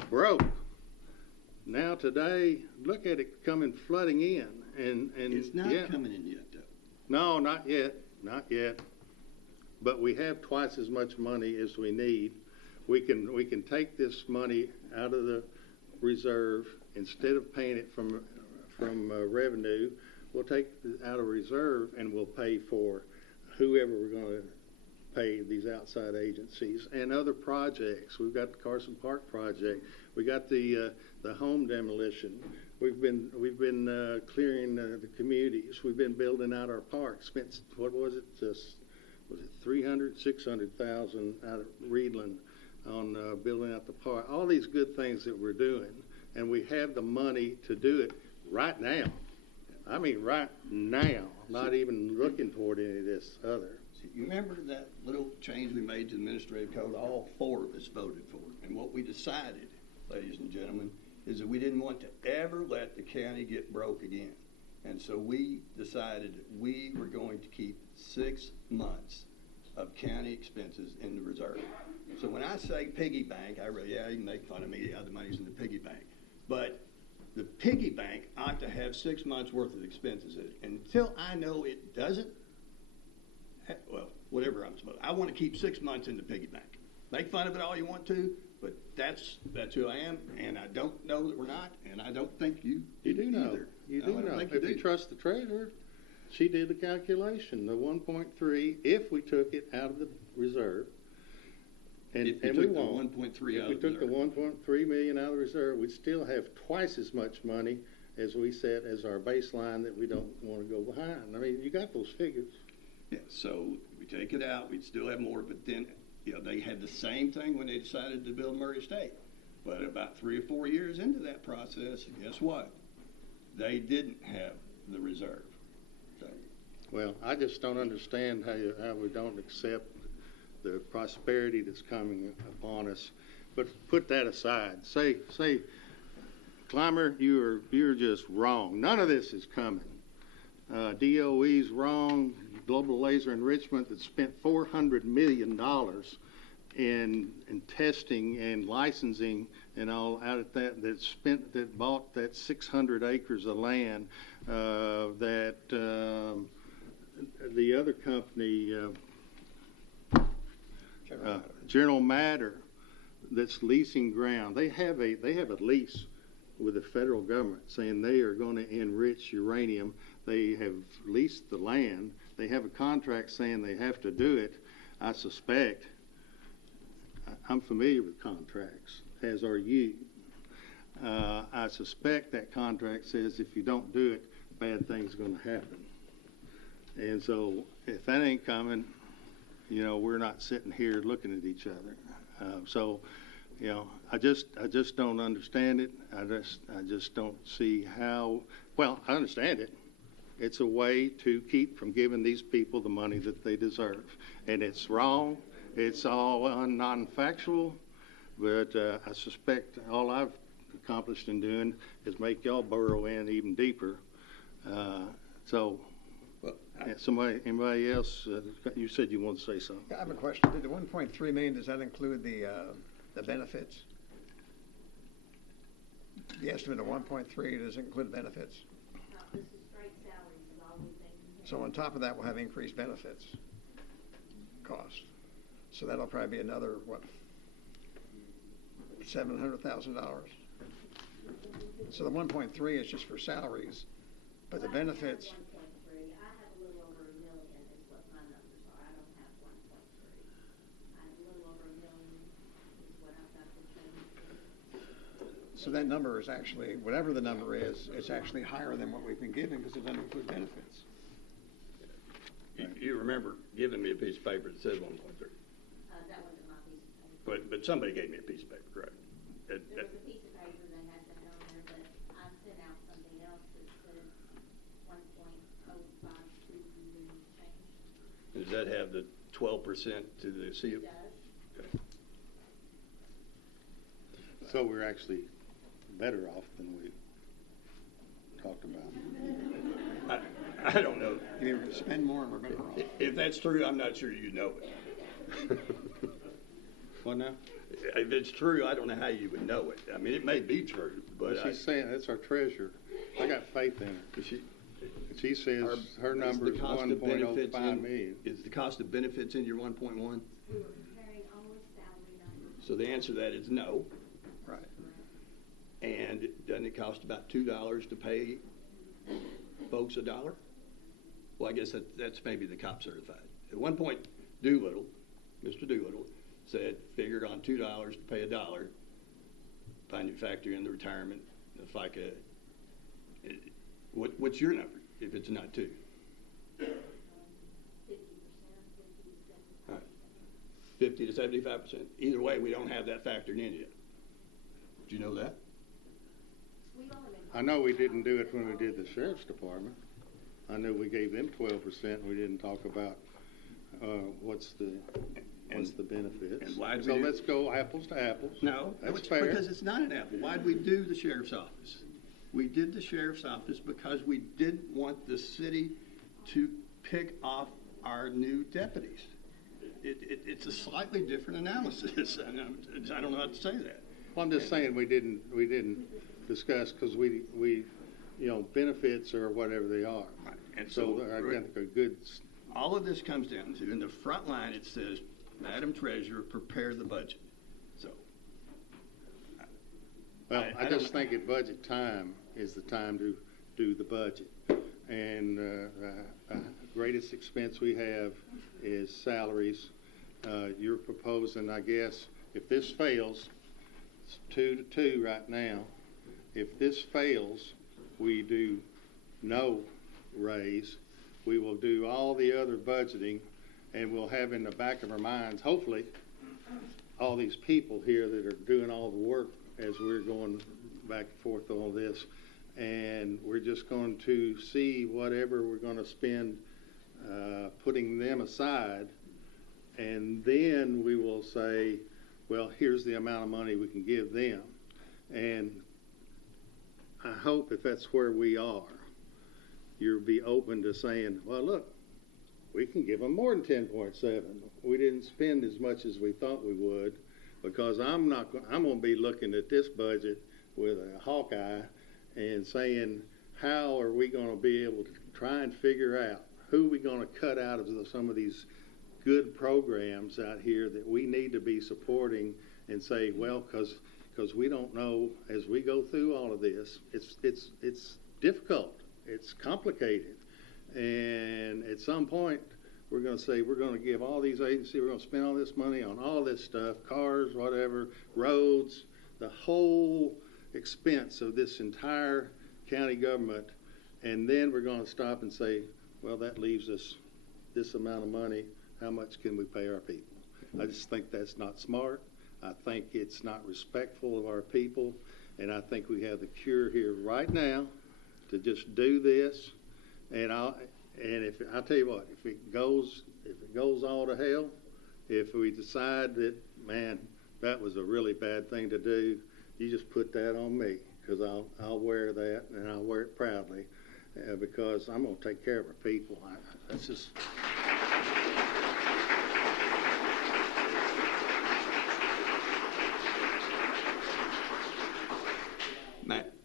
broke. Now today, look at it coming flooding in, and It's not yeah. coming in yet, though. No, not yet, not yet. But we have twice as much money as we need. We can take this money out of the reserve instead of paying it from revenue. We'll take it out of reserve and we'll pay for whoever we're going to pay, these outside agencies and other projects. We've got the Carson Park project. We got the home demolition. We've been clearing the communities. We've been building out our parks. Spent, what was it? Was it 300, 600,000 out of Reedland on building out the park. All these good things that we're doing, and we have the money to do it right now. I mean, right now, not even looking toward any of this other. You remember that little change we made to the administrative code? All four of us voted for it. And what we decided, ladies and gentlemen, is that we didn't want to ever let the county get broke again. And so we decided that we were going to keep 6 months of county expenses in the reserve. So when I say piggy bank, you can make fun of me, the other money's in the piggy bank. But the piggy bank ought to have 6 months worth of expenses in it. And until I know it doesn't, well, whatever I'm supposed to. I want to keep 6 months in the piggy bank. Make fun of it all you want to, but that's who I am, and I don't know that we're not, and I don't think you You do know. either. You No, do I don't know. think If you you do. trust the treasurer, she did the calculation, the 1.3, if we took it out of the reserve. And If you and we took the won't. 1.3 If out we of the took the reserve. 1.3 million out of the reserve, we'd still have twice as much money as we set as our baseline that we don't want to go behind. I mean, you got those figures. Yeah, so we take it out, we'd still have more, but then, they had the same thing when they decided to build Murray State. But about 3 or 4 years into that process, guess what? They didn't have the reserve. So, Well, I just don't understand how we don't accept the prosperity that's coming upon us. But put that aside. Say, Clymer, you're just wrong. None of this is coming. DOE's wrong. Global Laser Enrichment that spent $400 million in testing and licensing and all out of that bought that 600 acres of land that the other company General Matter that's leasing ground. They have a lease with the federal government saying they are going to enrich uranium. They have leased the land. They have a contract saying they have to do it. I suspect, I'm familiar with contracts, as are you. I suspect that contract says if you don't do it, bad things are going to happen. And so if that ain't coming, we're not sitting here looking at each other. I just don't understand it. I just don't see how. Well, I understand it. It's a way to keep from giving these people the money that they deserve, and it's wrong. It's all non-factual, but I suspect all I've accomplished in doing is make y'all burrow in even deeper. Anybody else? You said you want to say something. I have a question. Did the 1.3 million, does that include the benefits? The estimate of 1.3, does it include benefits? This is straight salaries is all we've been. So on top of that, we'll have increased benefits cost. So that'll probably be another, $700,000. So the 1.3 is just for salaries, but the benefits. 1.3. I have a little over $1 million is what my numbers are. I don't have 1.3. I have a little over $1 million is what I've got to change. So that number is actually, whatever the number is, it's actually higher than what we've been given because it doesn't include benefits. you remember giving me a piece of paper that said 1.3. That wasn't my piece of paper. But somebody gave me a piece of paper, correct? There was a piece of paper that had that on there, but I sent out something else that said 1.052 and change. Does that have the 12% to the CO? It does. Okay. So we're actually better off than we talked about. I don't know. You're going to spend more and we're better off. If that's true, I'm not sure you know it. What now? If it's true, I don't know how you would know it. I mean, it may be true, but She's saying, that's our treasurer. I got faith in her. She says her number is 1.05 million. Is the cost of benefits in your 1.1? We were comparing only salary numbers. So the answer to that is no. Right. And doesn't it cost about $2 to pay folks $1? Well, I guess that's maybe the cop certified. At one point, Mr. Doolittle, said, figured on $2 to pay $1, find you factor in the retirement, the FICA. What's your number if it's not 2? 50%, 50 to 75%. Either way, we don't have that factored in yet. Do you know that? I know we didn't do it when we did the sheriff's department. I know we gave them 12%, and we didn't talk about what's the benefits. And why did so we do let's go apples to apples. No, that's fair. Because it's not an apple. Why did we do the sheriff's office? We did the sheriff's office because we didn't want the city to pick off our new deputies. It's a slightly different analysis. I don't know how to say that. Well, I'm just saying we didn't discuss because we benefits or whatever they are. Right. And so I think a good. All of this comes down to, in the front line, it says, Madam Treasurer, prepare the budget. So. Well, I just think at budget time is the time to do the budget. And the greatest expense we have is salaries. You're proposing, I guess, if this fails, it's 2-2 right now. If this fails, we do no raise. We will do all the other budgeting, and we'll have in the back of our minds, hopefully, all these people here that are doing all the work as we're going back and forth on this. And we're just going to see whatever we're going to spend putting them aside. And then we will say, well, here's the amount of money we can give them. And I hope if that's where we are, you'll be open to saying, well, look, we can give them more than 10.7. We didn't spend as much as we thought we would, because I'm going to be looking at this budget with a hawk eye and saying, how are we going to be able to try and figure out who we're going to cut out of some of these good programs out here that we need to be supporting, and say, well, because we don't know as we go through all of this, it's difficult, it's complicated, and at some point we're going to say we're going to give all these agencies, we're going to spend all this money on all this stuff, cars, whatever, roads, the whole expense of this entire county government, and then we're going to stop and say, well, that leaves us this amount of money. How much can we pay our people? I just think that's not smart. I think it's not respectful of our people, and I think we have the cure here right now to just do this. And I'll tell you what, if it goes all to hell, if we decide that, man, that was a really bad thing to do, you just put that on me, because I'll wear that, and I'll wear it proudly, because I'm going to take care of our people. That's just.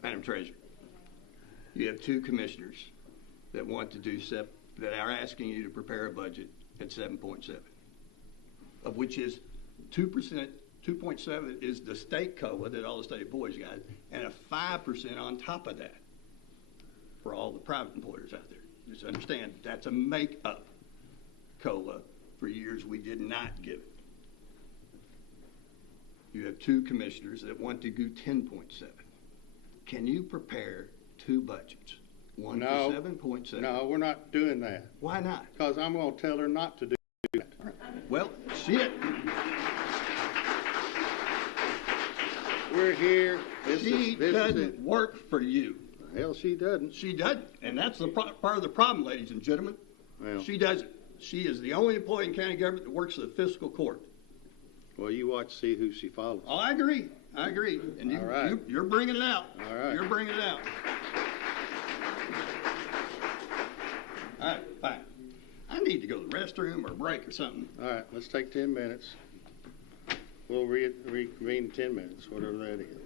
Madam Treasurer, you have 2 commissioners that want to do that are asking you to prepare a budget at 7.7, of which is 2%. 2.7 is the state COLA that all the state employees got, and a 5% on top of that for all the private employers out there. Just understand, that's a make-up COLA for years we did not give it. You have 2 commissioners that want to do 10.7. Can you prepare 2 budgets? One for 7.7. No, we're not doing that. Why not? Because I'm going to tell her not to do that. Well, shit. We're here. She doesn't work for you. Hell, she doesn't. She doesn't. And that's the part of the problem, ladies and gentlemen. Well, She doesn't. She is the only employee in county government that works for the fiscal court. well, you watch, see who she follows. Oh, I agree. And All right. you're bringing it out. All right. You're bringing it out. All right, fine. I need to go to the restroom or break or something. All right, let's take 10 minutes. We'll reconvene in 10 minutes, whatever that is.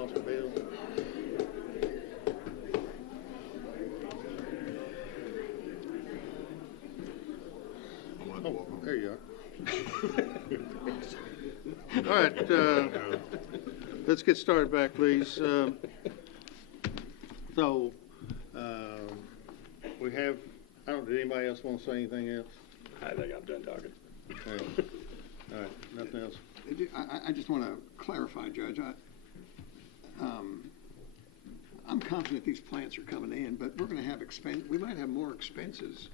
lost the bill? Oh, there you are. All right, let's get started back, please. We have, did anybody else want to say anything else? I think I'm done talking. All right, nothing else? I just want to clarify, Judge. I'm confident these plants are coming in, but we're going to have we might have more expenses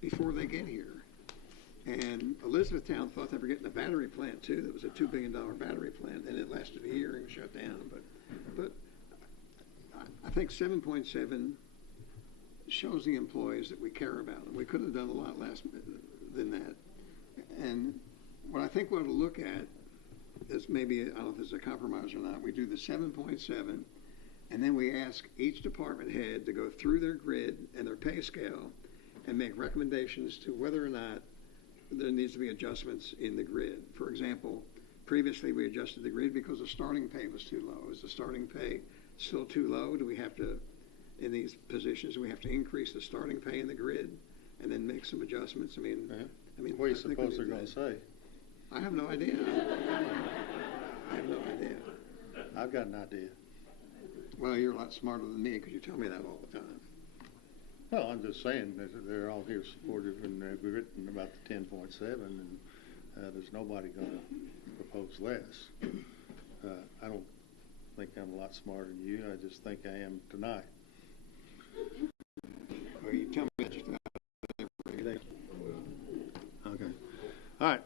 before they get here. And Elizabethtown thought they were getting a battery plant too. That was a $2 billion battery plant, and it lasted a year and shut down. But I think 7.7 shows the employees that we care about them. We could have done a lot less than that. And what I think we'll look at is maybe, I don't know if it's a compromise or not, we do the 7.7, and then we ask each department head to go through their grid and their pay scale and make recommendations to whether or not there needs to be adjustments in the grid. For example, previously we adjusted the grid because the starting pay was too low. Is the starting pay still too low? Do we have to, in these positions, do we have to increase the starting pay in the grid and then make some adjustments? I mean, what do you suppose they're going to say? I have no idea. I have no idea. I've got an idea. Well, you're a lot smarter than me because you tell me that all the time. Well, I'm just saying that they're all here supportive, and we've written about the 10.7, and there's nobody going to propose less. I don't think I'm a lot smarter than you. I just think I am tonight. Well, you tell me that just about every day. Okay. All right.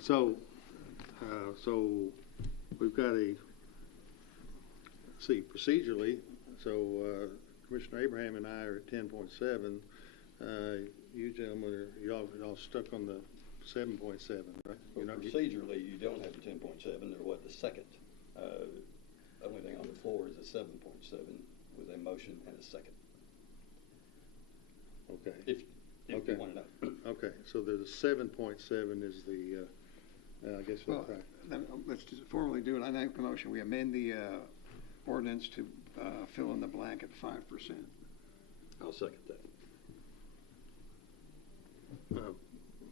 So we've got procedurally. So Commissioner Abraham and I are at 10.7. You gentlemen y'all stuck on the 7.7, right? Well, procedurally, you don't have a 10.7. They're the second. Only thing on the floor is a 7.7 with a motion and a second. Okay. If you want to know. Okay. So the 7.7 is the. I guess. Well, let's just formally do it. I make a motion. We amend the ordinance to fill in the blank at 5%. I'll second that.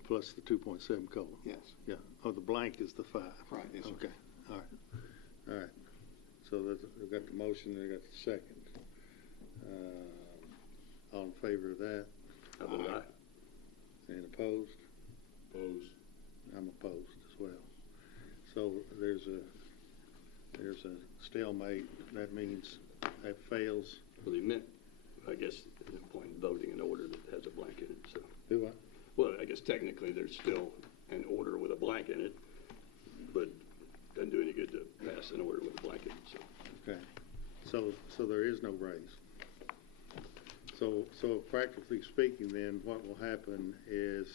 Plus the 2.7 COLA. Yes. Yeah. Oh, the blank is the 5. Right. Yes, okay. Sir. All right. All right. So we've got the motion. We've got the second. All in favor of that? I vote aye. And opposed? Opposed. I'm opposed as well. So there's a stalemate. That means that fails. Well, he meant, I guess, at the point in voting an order that has a blank in it. So. Do what? Well, I guess technically there's still an order with a blank in it, but doesn't do any good to pass an order with a blank in it. So. Okay. So there is no raise. So practically speaking, then what will happen is,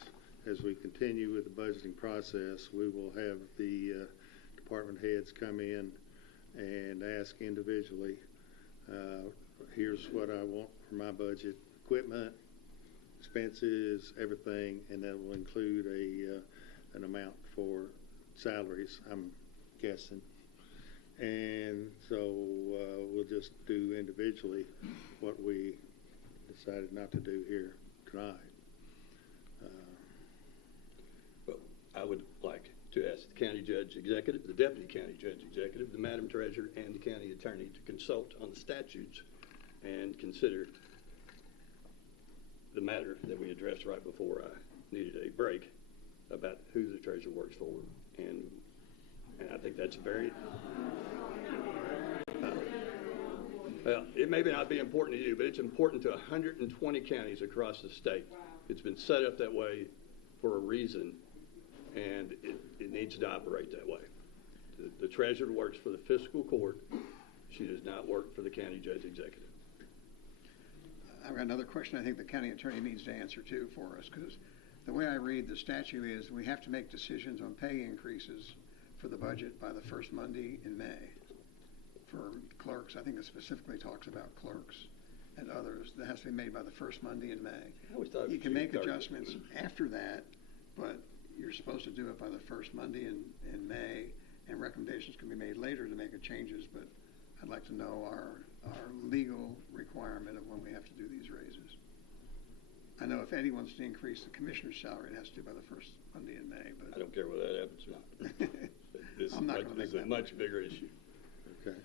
as we continue with the budgeting process, we will have the department heads come in and ask individually, here's what I want for my budget: equipment, expenses, everything, and that will include an amount for salaries, I'm guessing. And so we'll just do individually what we decided not to do here tonight. Well, I would like to ask the county judge executive, the deputy county judge executive, the madam treasurer, and the county attorney to consult on the statutes and consider the matter that we addressed right before I needed a break about who the treasurer works for. And I think that's very, well, it may not be important to you, but it's important to 120 counties across the state. It's been set up that way for a reason, and it needs to operate that way. The treasurer works for the fiscal court. She does not work for the county judge executive. I've got another question I think the county attorney needs to answer too for us, because the way I read the statute is we have to make decisions on pay increases for the budget by the first Monday in May. For clerks, I think it specifically talks about clerks and others. That has to be made by the first Monday in May. I always thought You can make adjustments after that, but you're supposed to do it by the first Monday in May, and recommendations can be made later to make changes, but I'd like to know our legal requirement of when we have to do these raises. I know if Eddie wants to increase the commissioner's salary, it has to do by the first Monday in May, but. I don't care whether that happens or not. This I'm not gonna make is a that much bigger issue. Okay.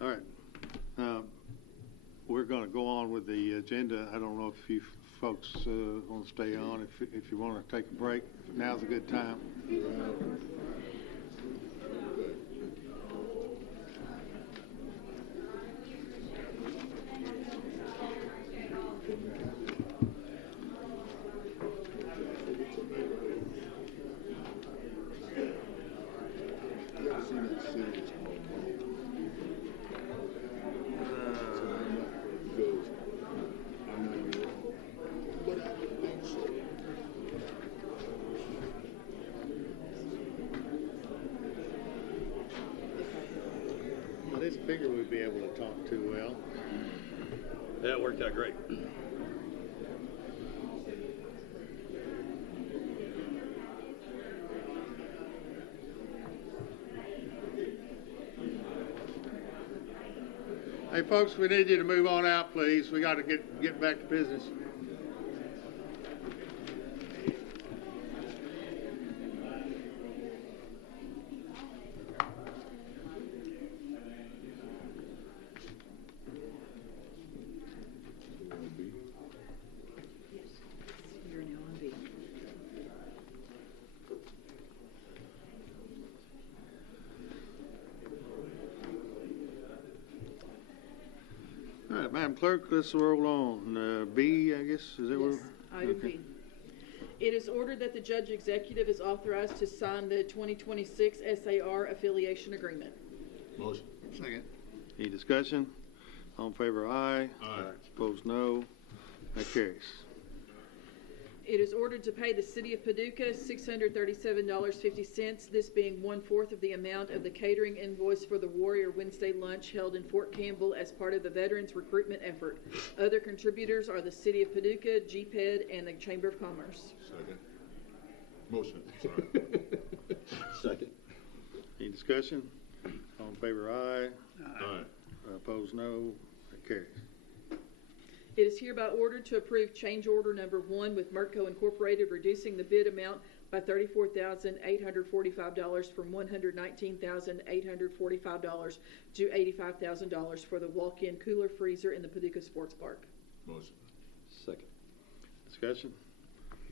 All right. We're going to go on with the agenda. I don't know if you folks want to stay on. If you want to take a break, now's a good time. I didn't figure we'd be able to talk too well. That worked out great. Hey, folks, we need you to move on out, please. We got to get back to business. You're now on B. All right, Madam Clerk, let's roll on. B, I guess, is that Yes, what? item B. It is ordered that the judge executive is authorized to sign the 2026 SAR affiliation agreement. Motion. Second. Any discussion? All in favor, aye. Aye. Opposed, no. That carries. It is ordered to pay the City of Paducah $637.50, this being 1/4 of the amount of the catering invoice for the Warrior Wednesday lunch held in Fort Campbell as part of the Veterans Recruitment Effort. Other contributors are the City of Paducah, GPED, and the Chamber of Commerce. Second. Motion, sorry. Second. Any discussion? All in favor, aye. Aye. Opposed, no. That carries. It is hereby ordered to approve change order number 1 with Merco Incorporated, reducing the bid amount by $34,845 from $119,845 to $85,000 for the walk-in cooler freezer in the Paducah Sports Park. Motion. Second. Discussion?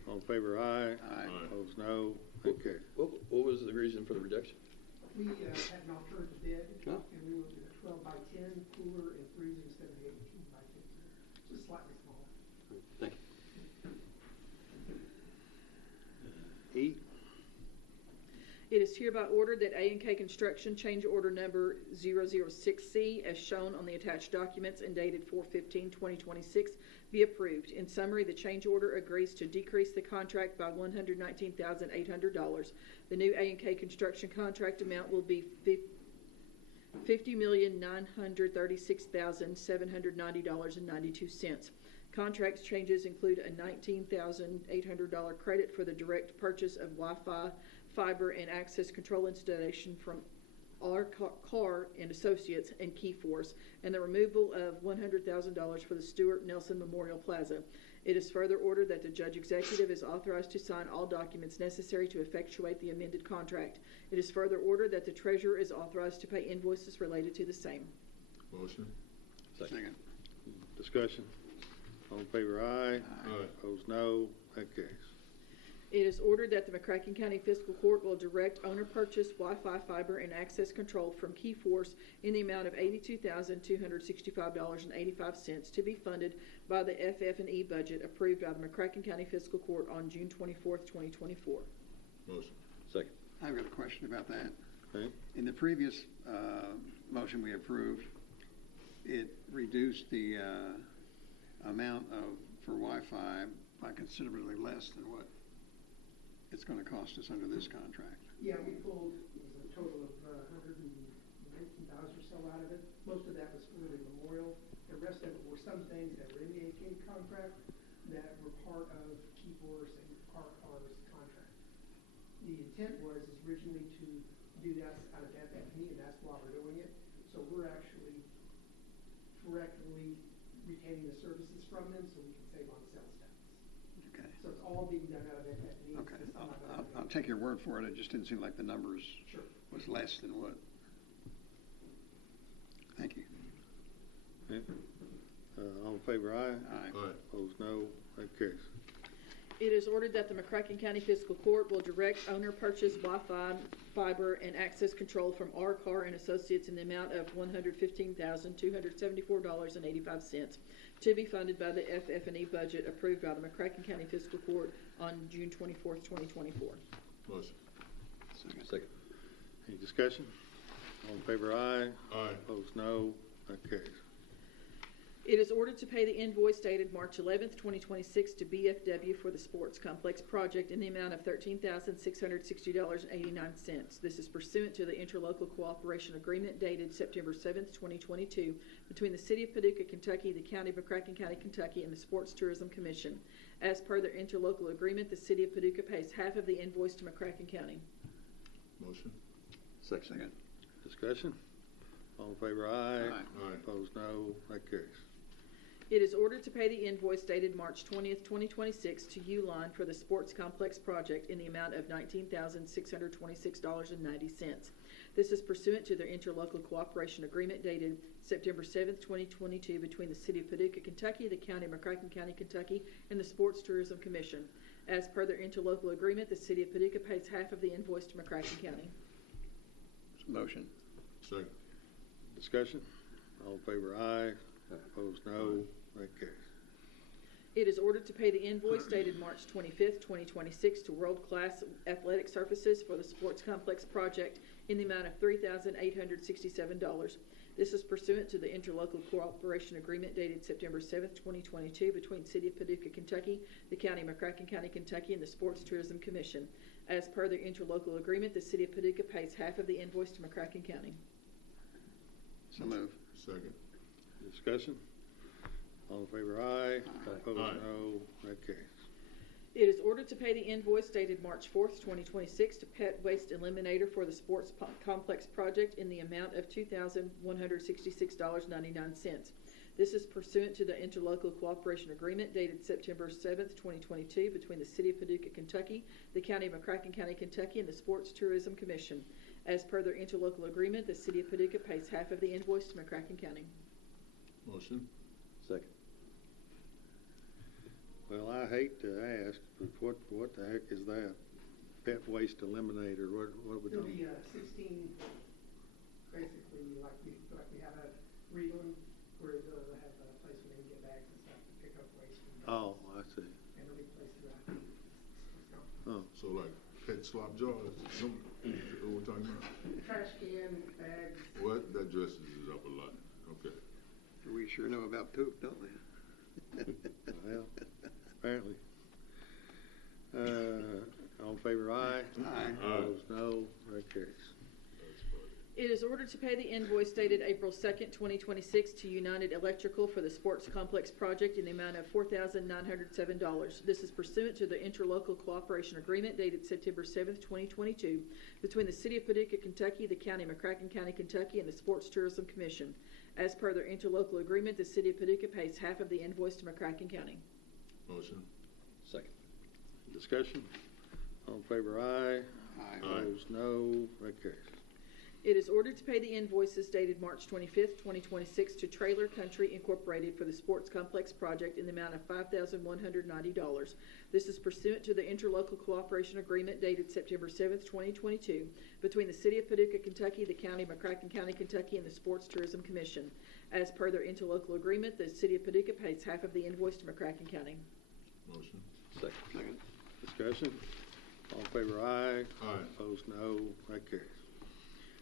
All in favor, aye. Aye. Opposed, no. That carries. What was the reason for the reduction? We had an alternative bid, Huh? and we looked at a 12 by 10 cooler and freezer instead of the 18 by 10. Just slightly smaller. Thank you. E, It is hereby ordered that A&K Construction change order number 006C, as shown on the attached documents and dated 4/15/2026, be approved. In summary, the change order agrees to decrease the contract by $119,800. The new A&K Construction contract amount will be $50,936,790.92. Contract changes include a $19,800 credit for the direct purchase of Wi-Fi, fiber, and access control installation from Carr and Associates and Keyforce, and the removal of $100,000 for the Stuart Nelson Memorial Plaza. It is further ordered that the judge executive is authorized to sign all documents necessary to effectuate the amended contract. It is further ordered that the treasurer is authorized to pay invoices related to the same. Motion. Second. discussion? All in favor, aye. Aye. Opposed, no. That carries. It is ordered that the McCracken County Fiscal Court will direct owner purchase Wi-Fi, fiber, and access control from Keyforce in the amount of $82,265.85 to be funded by the FF&E budget approved by the McCracken County Fiscal Court on June 24th, 2024. Motion. Second. I've got a question about that. Okay. In the previous motion we approved, it reduced the amount for Wi-Fi by considerably less than what it's going to cost us under this contract. Yeah, we pulled, it was a total of $119,000 or so out of it. Most of that was for the memorial. The rest of it were some things that were in the AK contract that were part of Keyforce and Carr's contract. The intent was originally to do that out of FF&E, and that's why we're doing it. So we're actually directly retaining the services from them so we can save on sales tax. Okay. So it's all being done out of FF&E. Okay, I'll take your word for it. It just didn't seem like the numbers Sure. was less than what. Thank you. Okay. All in favor, aye. Aye. Aye. Opposed, no. That carries. It is ordered that the McCracken County Fiscal Court will direct owner purchase Wi-Fi, fiber, and access control from R. Carr and Associates in the amount of $115,274.85 to be funded by the FF&E budget approved by the McCracken County Fiscal Court on June 24th, 2024. Motion. Second. Any discussion? All in favor, aye. Aye. Opposed, no. That carries. It is ordered to pay the invoice dated March 11th, 2026 to BFW for the Sports Complex project in the amount of $13,660.89. This is pursuant to the interlocal cooperation agreement dated September 7th, 2022 between the City of Paducah, Kentucky, the County of McCracken County, Kentucky, and the Sports Tourism Commission. As per their interlocal agreement, the City of Paducah pays half of the invoice to McCracken County. Motion. Second. Discussion? All in favor, aye. Aye. Aye. Opposed, no. That carries. It is ordered to pay the invoice dated March 20th, 2026 to Uline for the Sports Complex project in the amount of $19,626.90. This is pursuant to their interlocal cooperation agreement dated September 7th, 2022 between the City of Paducah, Kentucky, the County of McCracken County, Kentucky, and the Sports Tourism Commission. As per their interlocal agreement, the City of Paducah pays half of the invoice to McCracken County. Motion. Second. Discussion? All in favor, aye. Opposed, no. That carries. It is ordered to pay the invoice dated March 25th, 2026 to World Class Athletic Surfaces for the Sports Complex project in the amount of $3,867. This is pursuant to the interlocal cooperation agreement dated September 7th, 2022 between City of Paducah, Kentucky, the County of McCracken County, Kentucky, and the Sports Tourism Commission. As per their interlocal agreement, the City of Paducah pays half of the invoice to McCracken County. So move. Second. Discussion? All in favor, aye. Opposed, Aye. no. That carries. It is ordered to pay the invoice dated March 4th, 2026 to Pet Waste Eliminator for the Sports Complex project in the amount of $2,166.99. This is pursuant to the interlocal cooperation agreement dated September 7th, 2022 between the City of Paducah, Kentucky, the County of McCracken County, Kentucky, and the Sports Tourism Commission. As per their interlocal agreement, the City of Paducah pays half of the invoice to McCracken County. Motion. Second. Well, I hate to ask, but what the heck is that? Pet waste eliminator, what would There'll that be 16, basically, like we have a Reland, where they'll have a place where they can get bags and stuff to pick up waste. From Oh, I see. And there'll be places throughout the Oh, So like pet slop jars, some, what we're talking about? trash can, bags. What? That dresses it up a lot. Okay. We sure know about poop, don't we? well, apparently. All in favor, aye. Aye. Opposed, no. That carries. That's funny. It is ordered to pay the invoice dated April 2nd, 2026 to United Electrical for the Sports Complex project in the amount of $4,907. This is pursuant to the interlocal cooperation agreement dated September 7th, 2022 between the City of Paducah, Kentucky, the County of McCracken County, Kentucky, and the Sports Tourism Commission. As per their interlocal agreement, the City of Paducah pays half of the invoice to McCracken County. Motion. Second. Discussion? All in favor, aye. Aye. Opposed, no. That carries. It is ordered to pay the invoices dated March 25th, 2026 to Trailer Country Incorporated for the Sports Complex project in the amount of $5,190. This is pursuant to the interlocal cooperation agreement dated September 7th, 2022 between the City of Paducah, Kentucky, the County of McCracken County, Kentucky, and the Sports Tourism Commission. As per their interlocal agreement, the City of Paducah pays half of the invoice to McCracken County. Motion. Second. Discussion? All in favor, aye. Aye. Opposed, no. That carries.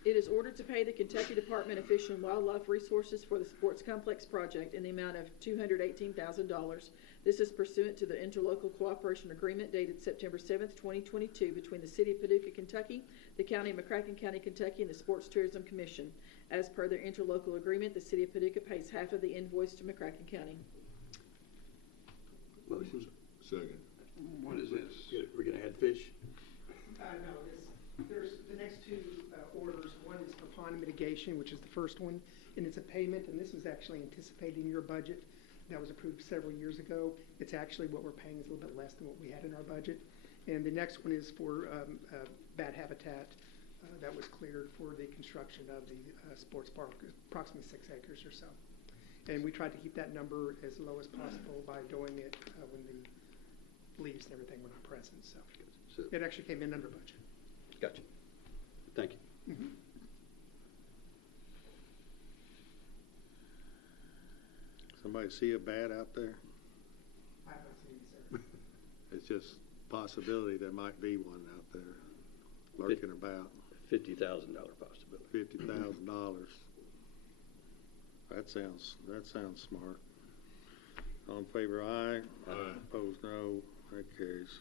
It is ordered to pay the Kentucky Department of Fish and Wildlife Resources for the Sports Complex project in the amount of $218,000. This is pursuant to the interlocal cooperation agreement dated September 7th, 2022 between the City of Paducah, Kentucky, the County of McCracken County, Kentucky, and the Sports Tourism Commission. As per their interlocal agreement, the City of Paducah pays half of the invoice to McCracken County. Motion. Second. What is this? We're going to add fish? No, there's the next two pond mitigation, which is the first one, and it's a payment, and this was actually anticipated in your budget that was approved several years ago. It's actually what we're paying is a little bit less than what we had in our budget. And the next one is for bat habitat that was cleared for the construction of the sports park, approximately 6 acres or so. And we tried to keep that number as low as possible by doing it when the leaves and everything were not present. So it actually came in under budget. Gotcha. Thank you. Mm-hmm. Somebody see a bat out there? I have not seen it, sir. It's just a possibility there might be one out there lurking about. $50,000 possibility. $50,000. That sounds smart. All in favor, aye. Aye. Opposed, no. That carries.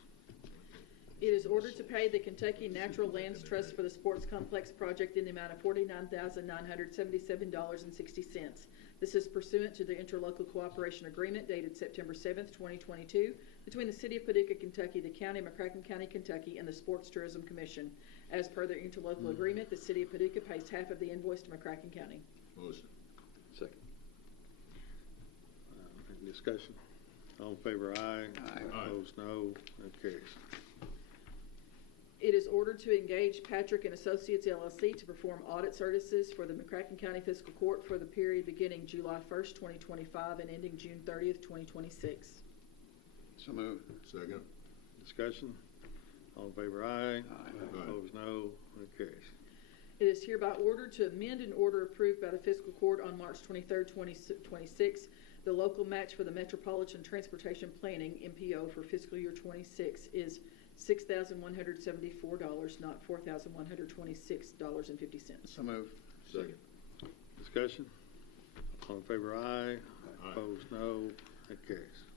It is ordered to pay the Kentucky Natural Lands Trust for the Sports Complex project in the amount of $49,977.60. This is pursuant to the interlocal cooperation agreement dated September 7th, 2022, between the City of Paducah, Kentucky, the County of McCracken County, Kentucky, and the Sports Tourism Commission. As per the interlocal agreement, the City of Paducah pays half of the invoice to McCracken County. Motion. Second. Any discussion? All in favor, aye. Aye. Opposed, no. That carries. It is ordered to engage Patrick and Associates LLC to perform audit services for the McCracken County Fiscal Court for the period beginning July 1st, 2025 and ending June 30th, 2026. So moved. Second. Discussion? All in favor, aye. Aye. Opposed, no. That carries. It is hereby ordered to amend an order approved by the Fiscal Court on March 23rd, 2026, the local match for the Metropolitan Transportation Planning, MPO, for fiscal year 26 is $6,174, not $4,126.50. So moved. Second. Discussion? All in favor, aye. Aye. Opposed, no. That carries.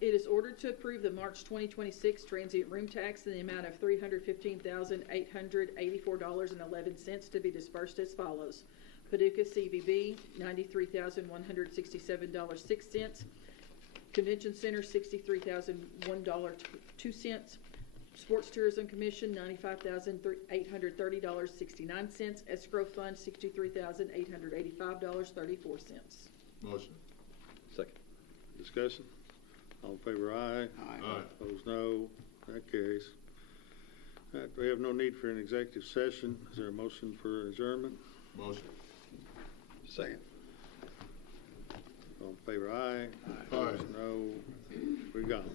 It is ordered to approve the March 2026 transient room tax in the amount of $315,884.11 to be dispersed as follows. Paducah CVB, $93,167.06. Convention Center, $63,001.02. Sports Tourism Commission, $95,830.69. Escrow Fund, $63,885.34. Motion. Second. Discussion? All in favor, aye. Aye. Opposed, no. That carries. All right, we have no need for an executive session. Is there a motion for adjournment? Motion. Second. All in favor, aye. Aye. Opposed, no. We're gone.